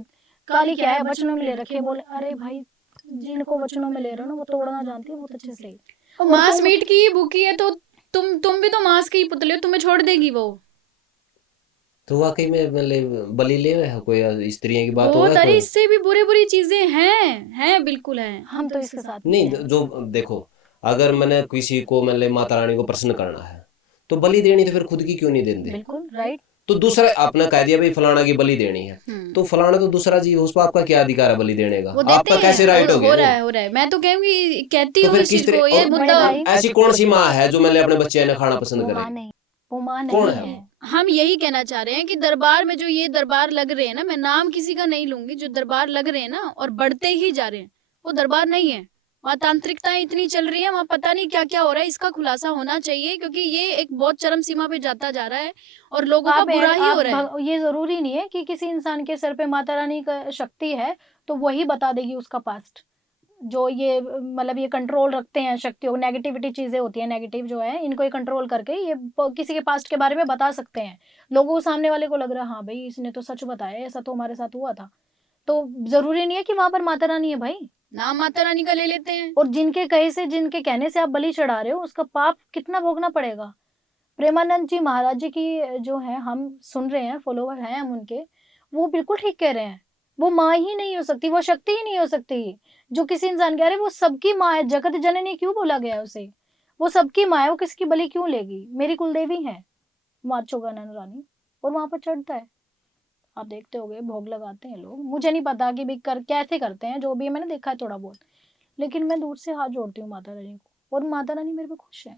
काली क्या है, वचनों में ले रखे, बोले अरे भाई जिनको वचनों में ले रहे हो ना वो तोड़ना जानती है बहुत अच्छे से। और मांस मीट की भूखी है तो तुम भी तो मांस की पुतले हो, तुम्हें छोड़ देगी वो। तो वाकई में मतलब बलि ले रहे हो कोई स्त्रियों की बात बहुत, होगा अरे कोई? इससे भी बुरी बुरी चीजें हैं बिल्कुल हैं। हम तो इसके साथ नहीं, जो देखो, अगर मैंने किसी को मतलब माता रानी को प्रसन्न करना है तो बलि देनी, तो फिर खुद की क्यों नहीं देते? बिल्कुल राइट। तो दूसरा आपने कह दिया भाई फलाना की बलि देनी है, तो फलाना तो दूसरा जीव है, उस पर आपका क्या अधिकार है बलि देने का? वो देते आपका कैसे हैं, राइट हो हो गया? रहा नहीं, है हो रहा है। मैं तो कहूंगी, कहती तो हूँ फिर इस किस चीज को, तरह? ये और मुद्दा। ऐसी कौन सी माँ है जो मतलब अपने बच्चे ने खाना पसंद वो करे? माँ नहीं, वो माँ कौन नहीं है है। वो? हम यही कहना चाह रहे हैं कि दरबार में जो ये दरबार लग रहे हैं ना, मैं नाम किसी का नहीं लूंगी, जो दरबार लग रहे हैं ना और बढ़ते ही जा रहे हैं, वो दरबार नहीं है। वहाँ तांत्रिकताएं इतनी चल रही है, वहाँ पता नहीं क्या क्या हो रहा है। इसका खुलासा होना चाहिए क्योंकि ये एक बहुत चरम सीमा पे जाता जा रहा है और लोगों का बुरा ही हो रहा है। ये जरूरी नहीं है कि किसी इंसान के सर पे माता रानी का शक्ति है तो वही बता देगी उसका पास्ट। जो ये मतलब ये कंट्रोल रखते हैं शक्तियों, नेगेटिविटी चीजें होती है, नेगेटिव जो है इनको ये कंट्रोल करके ये किसी के पास्ट के बारे में बता सकते हैं। लोगों को, सामने वाले को लग रहा है हाँ भाई इसने तो सच बताया, ऐसा तो हमारे साथ हुआ था। तो जरूरी नहीं है कि वहां पर माता रानी है भाई। नाम माता रानी का ले लेते हैं। और जिनके कहे से, जिनके कहने से आप बलि चढ़ा रहे हो उसका पाप कितना भोगना पड़ेगा। प्रेमानंद जी महाराज जी की जो है हम सुन रहे हैं, फॉलोवर हैं हम उनके, वो बिल्कुल ठीक कह रहे हैं। वो माँ ही नहीं हो सकती, वो शक्ति ही नहीं हो सकती जो किसी इंसान की, अरे वो सबकी माँ है, जगत जननी क्यों बोला गया है उसे, वो सबकी माँ है, वो किसकी बलि क्यों लेगी, मेरी कुलदेवी है माँ चौगानन रानी, और वहां पर चढ़ता है, आप देखते होगे भोग लगाते हैं लोग, मुझे नहीं पता कि भी कर कैसे करते हैं, जो भी है मैंने देखा है थोड़ा बहुत, लेकिन मैं दूर से हाथ जोड़ती हूँ माता रानी को, और माता रानी मेरे पे खुश है।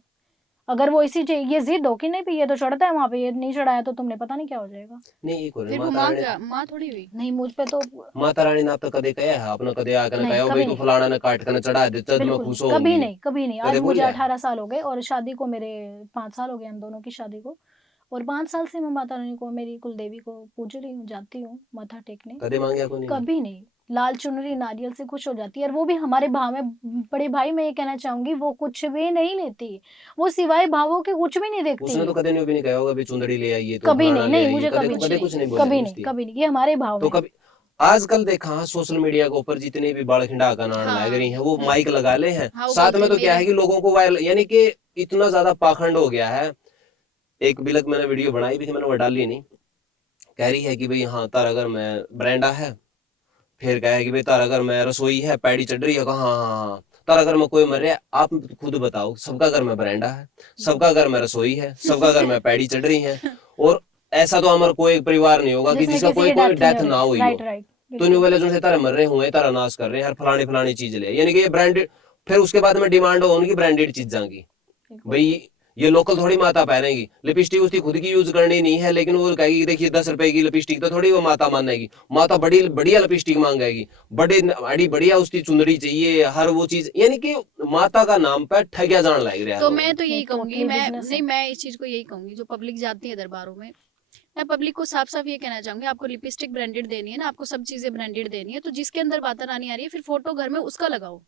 अगर वो इसी ये जिद हो कि नहीं भी ये तो चढ़ता है वहां पे, ये नहीं चढ़ाया तो तुमने पता नहीं क्या हो जाएगा। नहीं एक और फिर वो माता माँ रानी, क्या, माँ थोड़ी हुई। नहीं मुझ पे तो माता रानी ने आप तो कदे कहे है आपने कदे आके ना नहीं, कहो भाई कभी तू नहीं, फलाना ने काट कर चढ़ा दे तद मैं बिल्कुल खुश नहीं, कभी होऊंगी, नहीं, कभी नहीं। आज कदे मुझे बोलिया? 18 साल हो गए और शादी को मेरे 5 साल हो गए हम दोनों की शादी को, और 5 साल से मैं माता रानी को, मेरी कुलदेवी को पूज रही हूँ, जाती हूँ माथा टेकने, कदे मांगया को नहीं? कभी नहीं। लाल चुनरी नारियल से खुश हो जाती है, और वो भी हमारे भाव में, बड़े भाई मैं ये कहना चाहूंगी वो कुछ भी नहीं लेती, वो सिवाय भावों के कुछ भी नहीं देखती। उसने तो कदे नहीं भी नहीं कहा होगा भी चुंदड़ी ले आइए तो कभी फलाना नहीं, ले नहीं आइए, मुझे कदे कभी कुछ कदे नहीं, कुछ नहीं बोले कभी नहीं, उसकी? कभी नहीं, ये हमारे भाव तो में है। कभी आजकल देखा हाँ, सोशल मीडिया के ऊपर जितने भी बाल खिंडा का नाम लग रही हाँ हैं वो माइक लगा ले हैं, हाँ, वो साथ बोलती में है तो क्या है मेरे। कि लोगों को वायरल, यानी कि इतना ज्यादा पाखंड हो गया है। एक बिलक मैंने वीडियो बनाई भी थी, मैंने वो डाली नहीं, कह रही है कि भाई हाँ तारा घर में ब्रांडा है, फिर कहा है कि भाई तारा घर में रसोई है, पैड़ी चढ़ रही है, कहा हाँ हाँ हाँ, तारा घर में कोई मर रहा है, आप खुद बताओ, सबका घर में ब्रांडा है, सबका घर में रसोई है, सबका घर में पैड़ी चढ़ रही है, और ऐसा तो हमारा कोई एक परिवार नहीं होगा कि जिसमें जिसका किसी कोई की कोई डेथ नहीं डेथ हो ना रही, हुई राइट हो। राइट, तो न्यू बिल्कुल। वाले जो से तारा मर रहे हुए तारा नाश कर रहे हैं, हर फलानी फलानी चीज ले, यानी कि ये ब्रांडेड, फिर उसके बाद में डिमांड हो उनकी ब्रांडेड चीजां की, बिल्कुल। भाई ये लोकल थोड़ी माता पहनेगी, लिपस्टिक उसकी खुद की यूज करनी नहीं है, लेकिन वो कहेगी कि देखिए 10 रुपए की लिपस्टिक तो थोड़ी वो माता मानेगी, माता बड़ी बढ़िया लिपस्टिक मांगेगी, बड़ी बढ़िया उसकी चुंदड़ी चाहिए, हर वो चीज, यानी कि माता का नाम पे ठगिया जान लग रहा है तो लोगों मैं को। तो ये यही कहूंगी, टोटली मैं बिजनेस है। नहीं, मैं इस चीज को यही कहूंगी, जो पब्लिक जाती है दरबारों में, मैं पब्लिक को साफ साफ ये कहना चाहूंगी, आपको लिपस्टिक ब्रांडेड देनी है ना, आपको सब चीजें ब्रांडेड देनी है, तो जिसके अंदर माता रानी आ रही है, फिर फोटो घर में उसका लगाओ,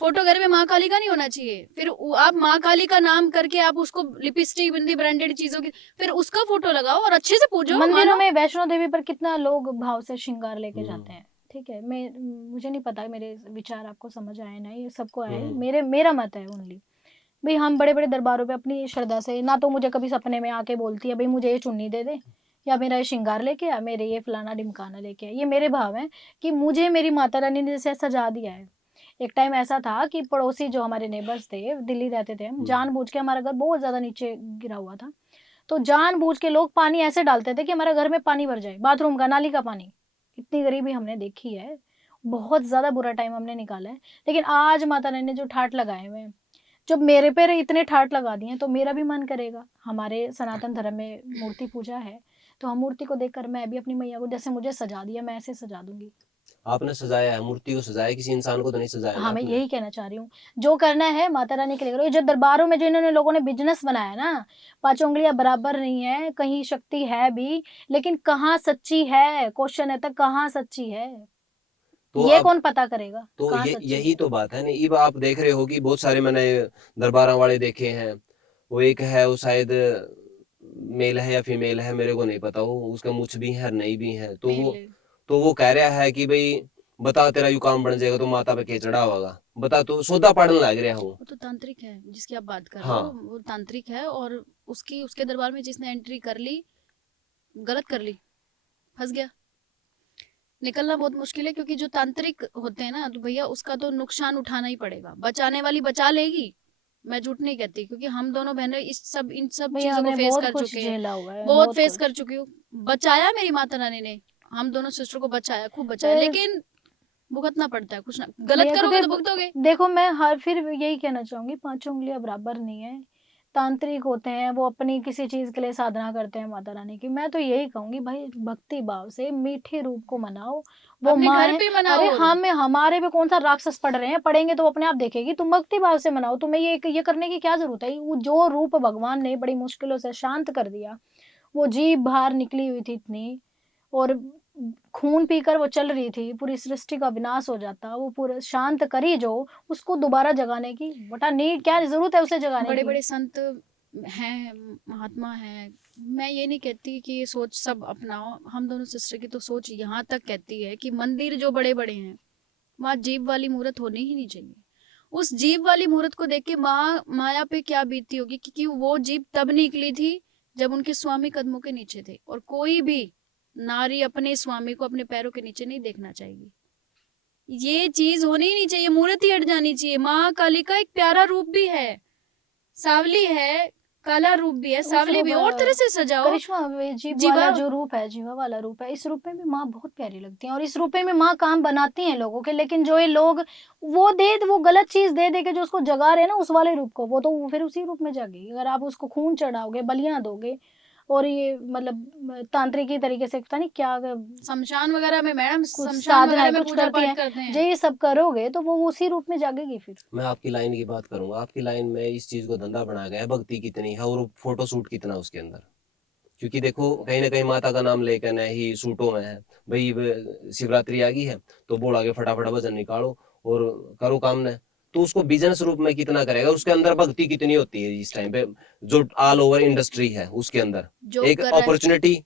फोटो घर में माँ काली का नहीं होना चाहिए, फिर आप माँ काली का नाम करके आप उसको लिपस्टिक बिंदी ब्रांडेड चीजों की, फिर उसका फोटो लगाओ और अच्छे से पूजो, मंदिरों मानो। में वैष्णो देवी पर कितना लोग भाव से श्रृंगार लेके जाते हम्म हैं, ठीक है, मैं मुझे नहीं पता मेरे विचार आपको समझ आए ना, ये सबको आए, हम्म मेरा मत है ओनली, भाई हम बड़े बड़े दरबारों पे अपनी श्रद्धा से, ना तो मुझे कभी सपने में आके बोलती है भाई मुझे ये चुन्नी दे दे, या मेरा ये श्रृंगार लेके आ, मेरे ये फलाना ढिमकाना लेके आ, ये मेरे भाव है कि मुझे मेरी माता रानी ने जैसे सजा दिया है। एक टाइम ऐसा था कि पड़ोसी जो हमारे नेबर्स थे, दिल्ली रहते थे हम, जानबूझ के, हमारा घर बहुत ज्यादा नीचे गिरा हुआ था, तो जानबूझ के लोग पानी ऐसे डालते थे कि हमारे घर में पानी भर जाए, बाथरूम का नाली का पानी, इतनी गरीबी हमने देखी है, बहुत ज्यादा बुरा टाइम हमने निकाला है। लेकिन आज माता रानी ने जो ठाट लगाए हुए हैं, जब मेरे पे इतने ठाट लगा दिए तो मेरा भी मन करेगा, हमारे सनातन धर्म में मूर्ति पूजा है, तो हम मूर्ति को देखकर मैं भी अपनी मैया को जैसे मुझे सजा दिया मैं ऐसे सजा दूंगी। आपने सजाया है, मूर्ति को सजाया, किसी इंसान को तो नहीं सजाया ना हाँ मैं आपने? यही कहना चाह रही हूँ, जो करना है माता रानी के लिए करो। ये जो दरबारों में जो इन्होंने लोगों ने बिजनेस बनाया ना, 5 उंगलियां बराबर नहीं है, कहीं शक्ति है भी, लेकिन कहाँ सच्ची है, क्वेश्चन है तक कहाँ सच्ची है, तो ये अब कौन पता करेगा तो कहाँ ये सच्ची यही है। तो बात है नहीं, अब आप देख रहे हो कि बहुत सारे मैंने दरबारा वाले देखे हैं, वो एक है वो शायद मेल है या फीमेल है मेरे को नहीं पता, वो उसका मुछ भी है नहीं भी है, मेल। तो वो कह रहा है कि भाई बता तेरा यू काम बन जाएगा तो माता पे के चढ़ा होगा, बता, तो सौदा पड़ने लग रहा हूँ। वो तो तांत्रिक है जिसकी आप बात कर रहे हो, हाँ वो तांत्रिक है, और उसके दरबार में जिसने एंट्री कर ली, गलत कर ली, फंस गया, निकलना बहुत मुश्किल है, क्योंकि जो तांत्रिक होते हैं ना, तो भैया उसका तो नुकसान उठाना ही पड़ेगा, बचाने वाली बचा लेगी, मैं झूठ नहीं कहती, क्योंकि हम दोनों बहनें इन सब भैया चीजों को हमने फेस बहुत कर कुछ चुके हैं, झेला हुआ है, बहुत बहुत फेस कर कुछ। चुकी हूँ, बचाया मेरी माता रानी ने, हम दोनों सिस्टर को बचाया, खूब बचाया, लेकिन भुगतना पड़ता है, कुछ ना गलत भैया करोगे तो क्योंकि भुगतोगे। देखो मैं हर फिर यही कहना चाहूंगी, 5 उंगलियां बराबर नहीं है, तांत्रिक होते हैं वो अपनी किसी चीज के लिए साधना करते हैं माता रानी की, मैं तो यही कहूंगी भाई भक्ति भाव से मीठे रूप को मनाओ, वो अपने माँ घर है। पे मनाओ, अरे और हम हमारे पे कौन सा राक्षस पड़ रहे हैं, पड़ेंगे तो वो अपने आप देखेगी, तुम भक्ति भाव से मनाओ, तुम्हें ये करने की क्या जरूरत है, वो जो रूप भगवान ने बड़ी मुश्किलों से शांत कर दिया, वो जीभ बाहर निकली हुई थी इतनी, और खून पीकर वो चल रही थी, पूरी सृष्टि का विनाश हो जाता, वो पूरा शांत करी जो, उसको दोबारा जगाने की बटा नीड क्या जरूरत है उसे जगाने बड़े की। बड़े संत हैं, महात्मा हैं, मैं ये नहीं कहती कि ये सोच सब अपनाओ, हम दोनों सिस्टर की तो सोच यहाँ तक कहती है कि मंदिर जो बड़े बड़े हैं, वहाँ जीभ वाली मूर्त होनी ही नहीं चाहिए, उस जीभ वाली मूर्त को देख के माया पे क्या बीतती होगी, क्योंकि वो जीभ तब निकली थी जब उनके स्वामी कदमों के नीचे थे, और कोई भी नारी अपने स्वामी को अपने पैरों के नीचे नहीं देखना चाहिए। ये चीज होनी ही नहीं चाहिए, मूर्ति हट जानी चाहिए। माँ काली का एक प्यारा रूप भी है, सावली है, काला रूप भी है, उस सावली भी, रूप और तरह से सजाओ। करिश्मा जीव जीवा वाला जो रूप है, जीवा वाला रूप है, इस रूप में भी माँ बहुत प्यारी लगती है और इस रूप में माँ काम बनाती हैं लोगों के। लेकिन जो ये लोग वो गलत चीज दे दे के जो उसको जगा रहे हैं ना, उस वाले रूप को, वो तो फिर उसी रूप में जाएगी। अगर आप उसको खून चढ़ाओगे, बलियां दोगे और ये मतलब तांत्रिकी तरीके से पता नहीं क्या शमशान वगैरह में मैडम, कुछ शमशान साधना वगैरह में कुछ पूजा करती पाठ करते हैं, हैं। जो ये सब करोगे तो वो उसी रूप में जागेगी फिर। मैं आपकी लाइन की बात करूंगा, आपकी लाइन में इस चीज को धंधा बनाया गया है, भक्ति कितनी है और फोटो शूट कितना उसके अंदर। क्योंकि देखो कहीं ना कहीं माता का नाम लेकर न ही सूटों में है भाई, शिवरात्रि आ गई है तो बोल आगे फटाफट वजन निकालो और करो काम ने, तो उसको बिजनेस रूप में कितना करेगा, उसके अंदर भक्ति कितनी होती है इस टाइम पे, जो ऑल ओवर इंडस्ट्री है उसके अंदर जो एक कर रहा है, अपॉर्चुनिटी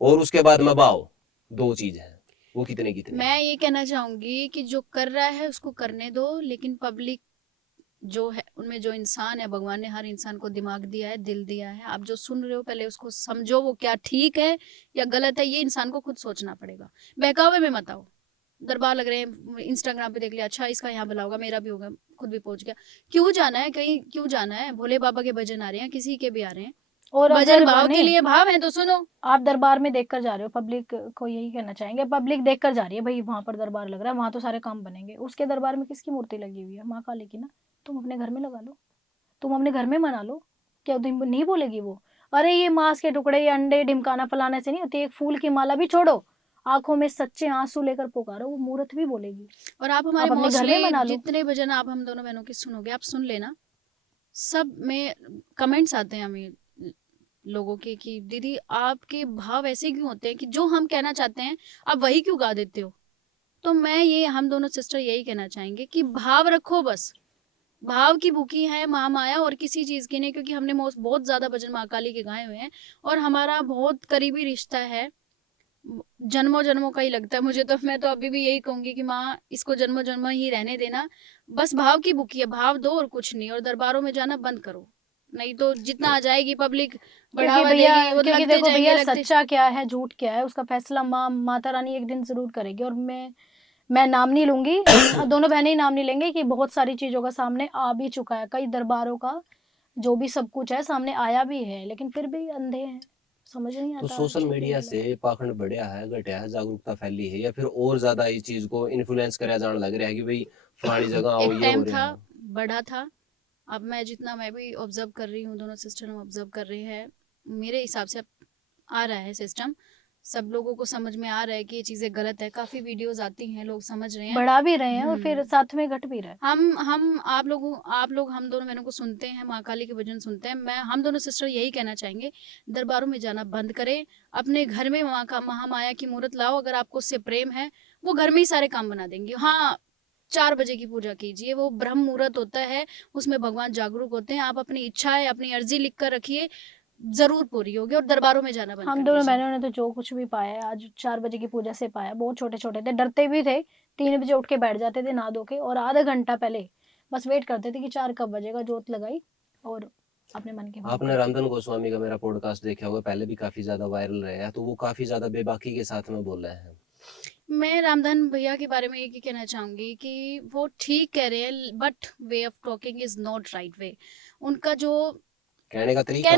और उसके बाद में भाव, दो चीज है, वो कितने कितने मैं ये कहना चाहूंगी कि जो कर रहा है उसको करने दो, लेकिन पब्लिक जो है उनमें जो इंसान है, भगवान ने हर इंसान को दिमाग दिया है, दिल दिया है। आप जो सुन रहे हो पहले उसको समझो, वो क्या ठीक है या गलत है, ये इंसान को खुद सोचना पड़ेगा। बहकावे में मत आओ। दरबार लग रहे हैं, इंस्टाग्राम पे देख लिया, अच्छा इसका यहाँ भला होगा, मेरा भी होगा, खुद भी पहुंच गया। क्यों जाना है कहीं, क्यों जाना है? भोले बाबा के भजन आ रहे हैं, किसी के भी आ रहे हैं, और भजन अगर भाव के नहीं, लिए भाव है तो सुनो। आप दरबार में देखकर जा रहे हो, पब्लिक को यही कहना चाहेंगे, पब्लिक देखकर जा रही है भाई, वहां पर दरबार लग रहा है, वहां तो सारे काम बनेंगे। उसके दरबार में किसकी मूर्ति लगी हुई है? माँ काली की ना। तुम अपने घर में लगा लो, तुम अपने घर में मना लो। क्या तुम नहीं बोलेगी वो? अरे ये मांस के टुकड़े, ये अंडे ढिमकाना फलाने से नहीं होती। एक फूल की माला भी छोड़ो, आंखों में सच्चे आंसू लेकर पुकारो, वो मूर्त भी बोलेगी। और आप हमारे आप अपने घर में मोस्टली मना लो। जितने भजन आप हम दोनों बहनों के सुनोगे, आप सुन लेना, सब में कमेंट्स आते हैं हमें लोगों के कि दीदी आपके भाव ऐसे क्यों होते हैं कि जो हम कहना चाहते हैं आप वही क्यों गा देते हो। तो मैं ये, हम दोनों सिस्टर यही कहना चाहेंगे कि भाव रखो बस। भाव की भूखी है महामाया, और किसी चीज की नहीं। क्योंकि हमने बहुत ज्यादा भजन माँ काली के गाए हुए हैं और हमारा बहुत करीबी रिश्ता है, जन्मों जन्मों का ही लगता है मुझे। तो मैं तो अभी भी यही कहूंगी कि माँ इसको जन्मों जन्मों ही रहने देना, बस भाव की भूखी है, भाव दो और कुछ नहीं। और दरबारों में जाना बंद करो, नहीं तो जितना आ जाएगी पब्लिक क्योंकि बढ़ावा भैया, देगी, वो क्योंकि लगते देखो जाएंगे भैया, लगते। सच्चा क्या है झूठ क्या है उसका फैसला माता रानी एक दिन जरूर करेगी। और मैं नाम नहीं लूंगी, दोनों बहनें ही नाम नहीं लेंगे कि बहुत सारी चीजों का सामने आ भी चुका है, कई दरबारों का जो भी सब कुछ है सामने आया भी है, लेकिन फिर भी अंधे हैं, समझ नहीं तो आता। सोशल ठीक है मीडिया बोलो। से पाखंड बढ़िया है, घटिया है, जागरूकता फैली है, या फिर और ज्यादा इस चीज को इन्फ्लुएंस कराया जाने लग रहा है कि भाई फलानी जगह आओ, एक ये हो टाइम रहा था, है। बढ़ा था। अब मैं जितना मैं भी ऑब्जर्व कर रही हूँ, दोनों सिस्टर हम ऑब्जर्व कर रहे हैं, मेरे हिसाब से अब आ रहा है सिस्टम, सब लोगों को समझ में आ रहा है कि ये चीजें गलत है। काफी वीडियोस आती हैं, लोग समझ रहे हैं। बढ़ा भी रहे हैं और फिर साथ में घट भी रहा है। हम आप लोग हम दोनों बहनों को सुनते हैं, माँ काली के भजन सुनते हैं। हम दोनों सिस्टर यही कहना चाहेंगे, दरबारों में जाना बंद करें, अपने घर में माँ का महामाया की मूर्त लाओ। अगर आपको उससे प्रेम है, वो घर में ही सारे काम बना देंगी। हाँ, 4 बजे की पूजा कीजिए, वो ब्रह्म मुहूर्त होता है, उसमें भगवान जागरूक होते हैं। आप अपनी इच्छाएं, अपनी अर्जी लिख कर रखिए, जरूर पूरी होगी। और दरबारों में जाना बंद हम कर दोनों दीजिए। बहनों ने तो जो कुछ भी पाया है आज 4 बजे की पूजा से पाया। बहुत छोटे छोटे थे, डरते भी थे, 3 बजे उठ के बैठ जाते थे नहा धो के, और आधा घंटा पहले बस वेट करते थे कि 4 कब बजेगा, जोत लगाई और अपने मन के भाव आपने करे। रामधन गोस्वामी का मेरा पॉडकास्ट देखा होगा, पहले भी काफी ज्यादा वायरल रहा है, तो वो काफी ज्यादा बेबाकी के साथ में बोल रहे हैं। मैं रामधन भैया के बारे में ये कहना चाहूंगी कि वो ठीक कह रहे हैं, but way of talking is not right way. उनका जो कहने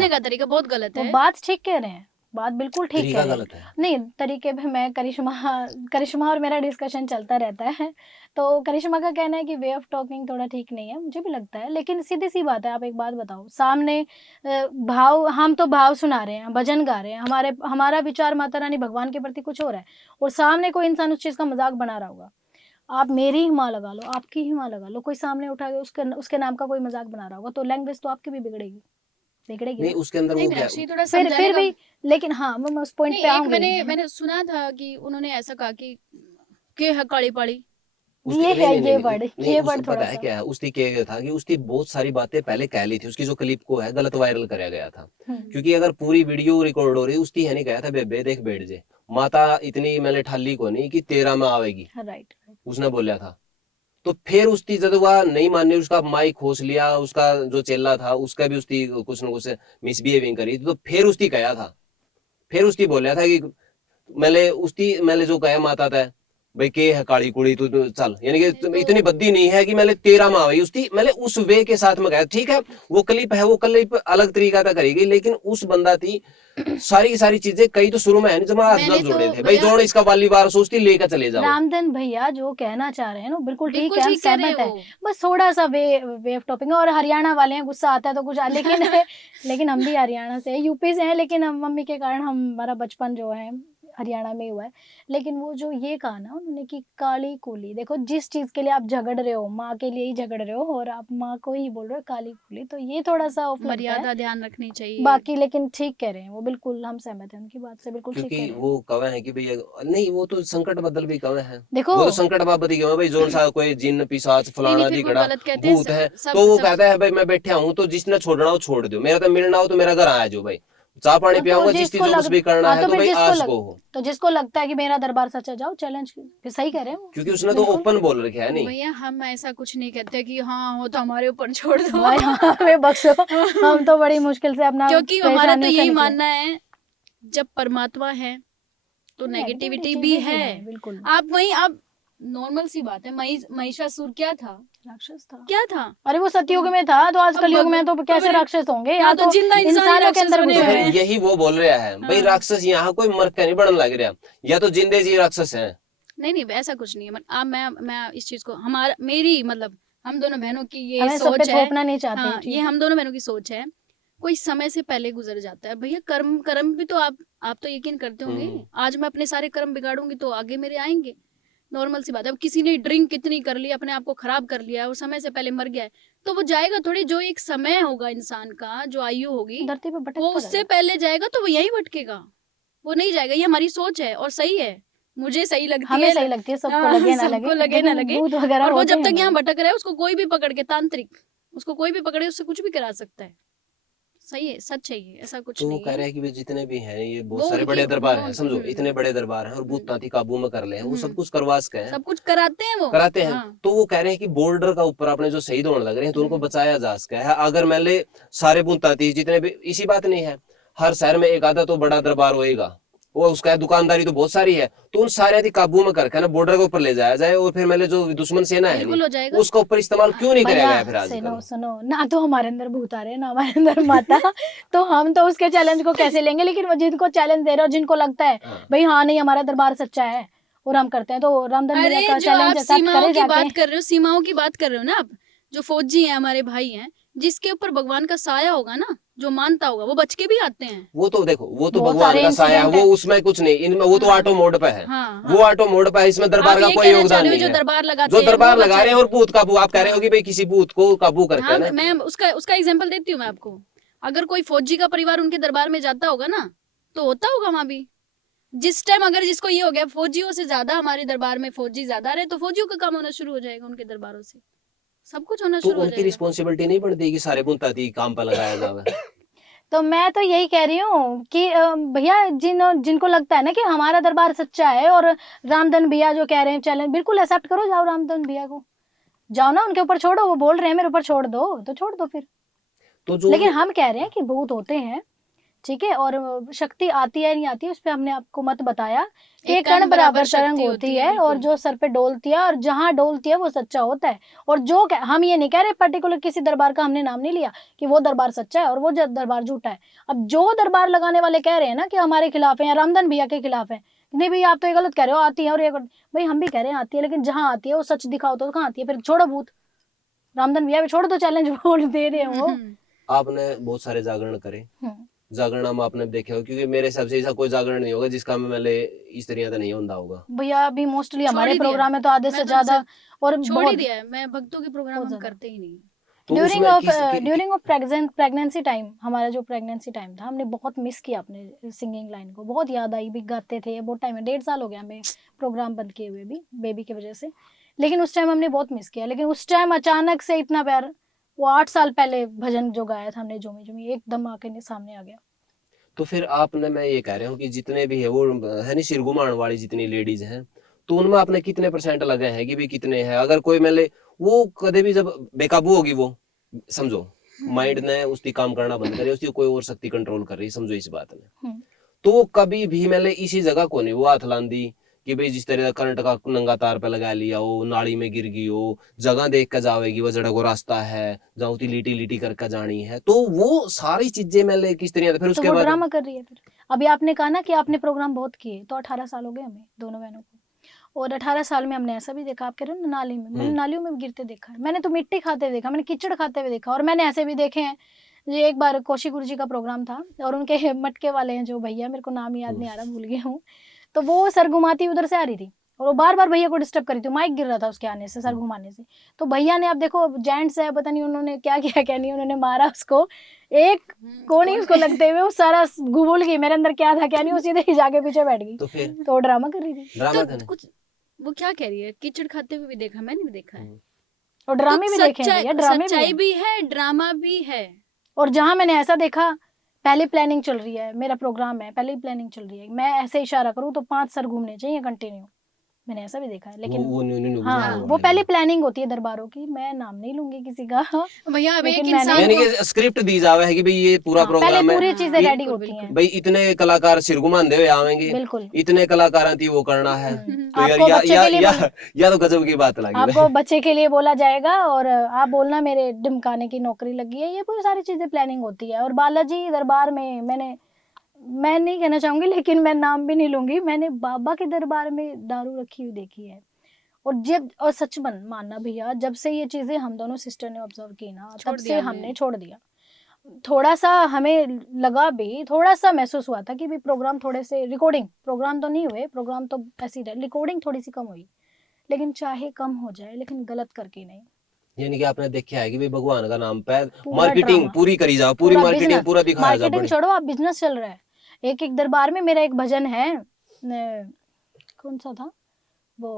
का तरीका बहुत गलत वो है। बात ठीक कह रहे हैं, बात बिल्कुल ठीक कह तरीका रहे हैं। गलत है। नहीं, तरीके पे मैं करिश्मा और मेरा डिस्कशन चलता रहता है। तो करिश्मा का कहना है कि वे ऑफ टॉकिंग थोड़ा ठीक नहीं है, मुझे भी लगता है। लेकिन सीधी सी बात है, आप एक बात बताओ, सामने भाव, हम तो भाव सुना रहे हैं, भजन गा रहे हैं, हमारा विचार माता रानी भगवान के प्रति कुछ हो रहा है, और सामने कोई इंसान उस चीज का मजाक बना रहा होगा। आप मेरी ही माँ लगा लो, आपकी ही माँ लगा लो, कोई सामने उठा के उसके नाम का कोई मजाक बना रहा होगा, तो लैंग्वेज तो आपकी भी बिगड़ेगी नहीं, ना। उसके अंदर नहीं, वो मैं क्या, एक्चुअली थोड़ा फिर समझाने का, भी, लेकिन हाँ, मैं उस पॉइंट नहीं, पे एक आऊंगी। मैंने सुना था कि उन्होंने ऐसा कहा कि के है काली पाड़ी। उसकी ये नहीं है, नहीं नहीं ये नहीं वर्ड, नहीं, ये उस वर्ड पता थोड़ा है सा। क्या है, उसकी क्या था कि उसकी बहुत सारी बातें पहले कह ली थी, उसकी जो क्लिप को है गलत वायरल कराया गया था। क्योंकि अगर पूरी वीडियो रिकॉर्ड हो रही, उसकी है नहीं कहा था बेबे देख बैठ जे, माता इतनी मैंने ठाली को नहीं कि 13 में आवेगी, राइट। उसने बोला था। तो फिर उसकी जब वह नहीं मानी, उसका माइक खोस लिया, उसका जो चेला था उसका भी उसकी कुछ न कुछ मिसबिहेविंग करी, तो फिर उसकी कहा था, फिर उसकी बोला था कि मैंने उसकी मैंने जो कहा माता था भाई के है काली कुड़ी तू चल, यानी कि तो इतनी बद्दी नहीं है कि मैंने तेरा माँ भाई उसकी मैंने उस वे के साथ में गया। ठीक है वो क्लिप है, वो क्लिप अलग तरीका का करेगी, लेकिन उस बंदा थी सारी की सारी चीजें कई तो शुरू में है नहीं जब हाथ मैंने जोड़े तो थे भाई भैया जोड़ इसका वाली बार सोचती लेकर चले जाओ। रामधन भैया जो कहना चाह रहे हैं ना बिल्कुल ठीक बिल्कुल है, हम ठीक कह रहे सहमत है। हो। बस थोड़ा सा वे ऑफ टॉपिंग और हरियाणा वाले हैं, गुस्सा आता है तो कुछ लेकिन लेकिन हम भी हरियाणा से हैं, यूपी से हैं, लेकिन हम मम्मी के कारण हमारा बचपन जो है हरियाणा में ही हुआ है। लेकिन वो जो ये कहा ना उन्होंने कि काली कूली, देखो जिस चीज के लिए आप झगड़ रहे हो माँ के लिए ही झगड़ रहे हो और आप माँ को ही बोल रहे हो काली कूली, तो ये थोड़ा सा ऑफ लगता है। मर्यादा ध्यान रखनी चाहिए। बाकी लेकिन ठीक कह रहे हैं वो, बिल्कुल हम सहमत हैं उनकी बात से, बिल्कुल ठीक कह क्योंकि रहे हैं। वो कवे है कि भैया नहीं वो तो संकट बदल भी कवे है, देखो वो तो संकट बाबत ही क्यों भाई जोन सा कोई जिन पिशाच नहीं फलाना नहीं, फिर वो दिगड़ा गलत कहते हैं। भूत है सब तो वो सब कहता है भाई मैं बैठा हूँ तो जिसने छोड़ना हो छोड़ दो, मेरा तो मिलना हो तो मेरा घर आया जो भाई चाय पानी तो पियाऊंगा, जिस चीज जिसको जो कुछ लग भी करना हाँ है तो तो फिर भाई जिसको आज लग को हो। तो जिसको लगता है कि मेरा दरबार सच्चा, जाओ चैलेंज, फिर सही कह रहे हैं वो। क्योंकि उसने तो बिल्कुल। ओपन बोल रखा है नहीं। भैया हम ऐसा कुछ नहीं कहते कि हाँ हो तो हमारे ऊपर छोड़ दो। भाई हमें बख्शो, हम तो बड़ी मुश्किल से अपना क्योंकि हमारा तो परेशानियों से यही निकले। मानना है जब परमात्मा है तो नेगेटिविटी भी चीजें है। बिल्कुल। आप वही आप नॉर्मल सी बात है, महिषासुर क्या था? राक्षस था। क्या था? अरे वो सतयुग में था, तो आजकल युग में तो कैसे राक्षस होंगे? यहाँ यहाँ तो तो जिंदा इंसान ही इंसानों के राक्षस अंदर बने घुसे तो हुए फिर हुए हैं। हैं। यही वो बोल रहा है भाई हाँ। राक्षस यहाँ कोई मर के नहीं बढ़ने लग रहा, या तो जिंदे जी राक्षस है। नहीं नहीं ऐसा कुछ नहीं है। आप मैं इस चीज को हमारा मेरी मतलब हम दोनों बहनों की ये हमें सब पे सोच है। थोपना नहीं चाहते हाँ ये चीज। ये हम दोनों बहनों की सोच है। कोई समय से पहले गुजर जाता है भैया। कर्म कर्म भी तो आप तो यकीन करते होंगे। आज मैं अपने सारे कर्म बिगाड़ूंगी तो आगे मेरे आएंगे। नॉर्मल सी बात है। अब किसी ने ड्रिंक कितनी कर ली, अपने आप को खराब कर लिया और समय से पहले मर गया है, तो वो जाएगा थोड़ी। जो एक समय होगा इंसान का, जो आयु होगी, धरती पे भटकता वो उससे रहेगा। पहले जाएगा तो वो यहीं भटकेगा, वो नहीं जाएगा। ये हमारी सोच है और सही है, मुझे सही लगती हमें है। सही लगती है, सबको हाँ, लगे ना सबको लगे, लगे ना लेकिन लगे। भूत वगैरह और वो होते जब हैं तक यहाँ हमारे। भटक रहा है उसको कोई भी पकड़ के, तांत्रिक उसको कोई भी पकड़े उससे कुछ भी करा सकता है। सही है, सच है, ये ऐसा कुछ तो वो नहीं कह है। रहे हैं कि वे जितने भी हैं ये वो बहुत सारे उनकी बड़े दरबार वो हैं, समझो इतने बड़े दरबार हैं और भूत तांती काबू में कर ले हैं, वो सब कुछ करवा सके हैं, सब कुछ कराते हैं वो। कराते हैं। हाँ। तो वो कह रहे हैं कि बॉर्डर का ऊपर अपने जो शहीद होने लग रहे हैं तो उनको बचाया जा सका है। अगर मान ले सारे भूत तांती जितने भी, इसी बात नहीं है हर शहर में एक आधा तो बड़ा दरबार होएगा, वो उसका दुकानदारी तो बहुत सारी है, तो उन सारे की काबू में करके ना बॉर्डर के ऊपर ले जाया जाए और फिर मेरे जो दुश्मन सेना है बिल्कुल हो जाएगा। उसका ऊपर इस्तेमाल क्यों नहीं करेगा भैया फिर सुनो आजकल। सुनो ना, तो हमारे अंदर भूत आ रहे हैं ना हमारे अंदर माता, तो हम तो उसके चैलेंज को कैसे लेंगे? लेकिन वो जिनको चैलेंज दे रहे हो, जिनको लगता है हाँ। भाई हाँ नहीं हमारा दरबार सच्चा है और हम करते हैं, तो रामधन भैया अरे का जो आप चैलेंज एक्सेप्ट सीमाओं करे की जाके। बात कर रहे हो, सीमाओं की बात कर रहे हो ना आप, जो फौजी हैं हमारे भाई हैं, जिसके ऊपर भगवान का साया होगा ना, जो मानता होगा वो बच के भी आते हैं। वो तो देखो वो तो बहुत भगवान सारे का साया है, इंसिडेंट वो है। उसमें कुछ नहीं, इनमें वो तो हाँ। ऑटो मोड पे है। हाँ, वो हाँ। ऑटो मोड पे है, इसमें दरबार आप का ये कोई कहना चाह योगदान रहे हो नहीं जो है। दरबार लगाते जो हैं दरबार वो लगा बचा रहे हैं है। और भूत काबू, आप कह रहे हो हाँ। कि भाई किसी भूत को काबू करते हाँ हैं ना। मैं उसका एग्जांपल देती हूँ मैं आपको। अगर कोई फौजी का परिवार उनके दरबार में जाता होगा ना, तो होता होगा वहां भी। जिस टाइम अगर जिसको ये हो गया फौजियों से ज्यादा हमारे दरबार में फौजी ज्यादा रहे, तो फौजियों का काम होना शुरू हो जाएगा, उनके दरबारों से सब कुछ होना तो शुरू हो उनकी जाएगा। रिस्पॉन्सिबिलिटी नहीं बनती कि सारे बुनताती काम पर लगाया जावे। तो मैं तो यही कह रही हूँ कि भैया जिनको लगता है ना कि हमारा दरबार सच्चा है, और रामधन भैया जो कह रहे हैं चैलेंज, बिल्कुल एक्सेप्ट करो, जाओ रामधन भैया को जाओ ना, उनके ऊपर छोड़ो, वो बोल रहे हैं मेरे ऊपर छोड़ दो तो छोड़ दो फिर। तो जो लेकिन हम कह रहे हैं कि भूत होते हैं, ठीक है, और शक्ति आती है नहीं आती है उस पर हमने आपको मत बताया कि एक एक कण बराबर शक्ति तरंग होती है, और बिल्कुल। जो सर पे डोलती है और जहाँ डोलती है वो सच्चा होता है। और जो हम ये नहीं कह रहे पर्टिकुलर किसी दरबार का हमने नाम नहीं लिया कि वो दरबार सच्चा है और वो दरबार झूठा है। अब जो दरबार लगाने वाले कह रहे हैं ना कि हमारे खिलाफ है या रामधन भैया के खिलाफ है, नहीं भैया आप तो ये गलत कह रहे हो, आती है, और ये भाई हम भी कह रहे हैं आती है, लेकिन जहाँ आती है वो सच दिखाओ तो कहाँ आती है? फिर छोड़ो भूत, रामधन भैया भी छोड़ दो, चैलेंज बोल दे रहे हैं वो। आपने बहुत सारे जागरण करे, जागरण हम आपने देखे हो, क्योंकि मेरे हिसाब से ऐसा कोई जागरण नहीं होगा जिसका में मैंने इस तरह का नहीं होता होगा। भैया अभी मोस्टली हमारे छोड़ ही दिया। प्रोग्राम में तो आधे से मैं तो ज्यादा और छोड़ ही बहुत दिया है। मैं भक्तों के प्रोग्राम बहुत हम ज्यादा। करते ही नहीं। तो ड्यूरिंग उसमें ऑफ किस ड्यूरिंग ऑफ प्रेगनेंसी टाइम, हमारा जो प्रेगनेंसी टाइम था, हमने बहुत मिस किया अपने सिंगिंग लाइन को, बहुत याद आई भी, गाते थे बहुत टाइम है, 1.5 साल हो गया हमें प्रोग्राम बंद किए हुए भी बेबी की वजह से, लेकिन उस टाइम हमने बहुत मिस किया। लेकिन उस टाइम अचानक से इतना प्यार, वो 8 साल पहले भजन जो गाया था हमने, झूमी झूमी, एकदम आके सामने आ गया। तो फिर आपने, मैं ये कह रहा हूँ कि जितने भी है वो है नहीं सिर घुमाने वाली जितनी लेडीज हैं, तो उनमें आपने कितने % लगे हैं कि भी कितने हैं? अगर कोई मैंने वो कदे भी जब बेकाबू होगी, वो समझो माइंड ने उसकी काम करना बंद करे, उसकी कोई और शक्ति कंट्रोल कर रही, समझो इस बात में, तो कभी भी मैंने इसी जगह को नहीं वो हाथ लांदी कि भाई जिस तरह करंट का नंगा तार पे लगा लिया हो, नाली में गिर गई हो, जगह देख कर जावेगी वो जड़ा को रास्ता है जहाँ उती लीटी लीटी करके जानी है, तो वो सारी चीजें मैंने किस तरह फिर तो उसके वो बाद ड्रामा कर रही है फिर। अभी आपने कहा ना कि आपने प्रोग्राम बहुत किए, तो 18 साल हो गए हमें दोनों बहनों को, और 18 साल में हमने ऐसा भी देखा, आप कह रहे हो ना नाली में, मैंने नालियों में भी गिरते देखा है, मैंने तो मिट्टी खाते हुए देखा, मैंने कीचड़ खाते हुए देखा, और मैंने ऐसे भी देखे हैं। ये एक बार कौशिक गुरु जी का प्रोग्राम था, और उनके मटके वाले हैं जो भैया, मेरे को नाम याद नहीं आ रहा, भूल गई हूँ, तो वो सर घुमाती उधर से आ रही थी, और वो बार बार भैया को डिस्टर्ब करी थी, माइक गिर रहा था उसके आने से, सर घुमाने से। तो भैया ने, आप देखो जेंट्स है, पता नहीं उन्होंने क्या किया क्या नहीं, उन्होंने मारा उसको, एक कोनी उसको लगते हुए, वो सारा भूल गई मेरे अंदर क्या था क्या नहीं, वो सीधे ही जाके पीछे बैठ गई। तो फिर तो ड्रामा कर रही थी, ड्रामा तो था कुछ वो क्या कह रही है, कीचड़ खाते हुए भी देखा, मैंने भी देखा है। और ड्रामे तो भी देखे हैं भैया, ड्रामे भी सच्चाई हैं। भी है, ड्रामा भी है। और जहां मैंने ऐसा देखा, पहले प्लानिंग चल रही है, मेरा प्रोग्राम है, पहले ही प्लानिंग चल रही है, मैं ऐसे इशारा करूँ तो 5 सर घूमने चाहिए कंटिन्यू, मैंने ऐसा भी देखा है। लेकिन वो न्यू हाँ, वो पहले प्लानिंग होती है दरबारों की, मैं नाम नहीं लूंगी किसी का, भैया अब एक लेकिन मैंने इंसान यानी को कि स्क्रिप्ट दी जावे है कि भाई ये पूरा हाँ, पहले प्रोग्राम है, पूरी चीजें इ- रेडी बिल्कुल होती बिल्कुल हैं, भाई इतने कलाकार सिर घुमाते हुए आवेंगे, बिल्कुल। इतने कलाकारों थी वो करना है, तो यार आपको बच्चे के लिए या तो गजब की बात लगी आपको भाई। बच्चे के लिए बोला जाएगा, और आप बोलना मेरे ढिमकाने की नौकरी लगी है, ये पूरी सारी चीजें प्लानिंग होती है। और बालाजी दरबार में मैं नहीं कहना चाहूंगी, लेकिन मैं नाम भी नहीं लूंगी, मैंने बाबा के दरबार में दारू रखी हुई देखी है। और सच मानना भैया, जब से ये चीजें हम दोनों सिस्टर ने ऑब्जर्व की ना, तब छोड़ से दिया हमने। हमने छोड़ दिया। थोड़ा सा हमें लगा भी, थोड़ा सा महसूस हुआ था कि भी प्रोग्राम थोड़े से, रिकॉर्डिंग प्रोग्राम तो नहीं हुए, प्रोग्राम तो ऐसी रहे, रिकॉर्डिंग थोड़ी सी कम हुई, लेकिन चाहे कम हो जाए, लेकिन गलत करके नहीं। यानी कि आपने देखा है कि भाई भगवान का नाम पे पूरा मार्केटिंग ड्रामा, पूरी करी जाओ, पूरी पूरा मार्केटिंग बिजनेस, पूरा दिखाया जा मार्केटिंग बड़ी। छोड़ो, आप बिजनेस चल रहा है। एक एक दरबार में मेरा एक भजन है, कौन सा था वो,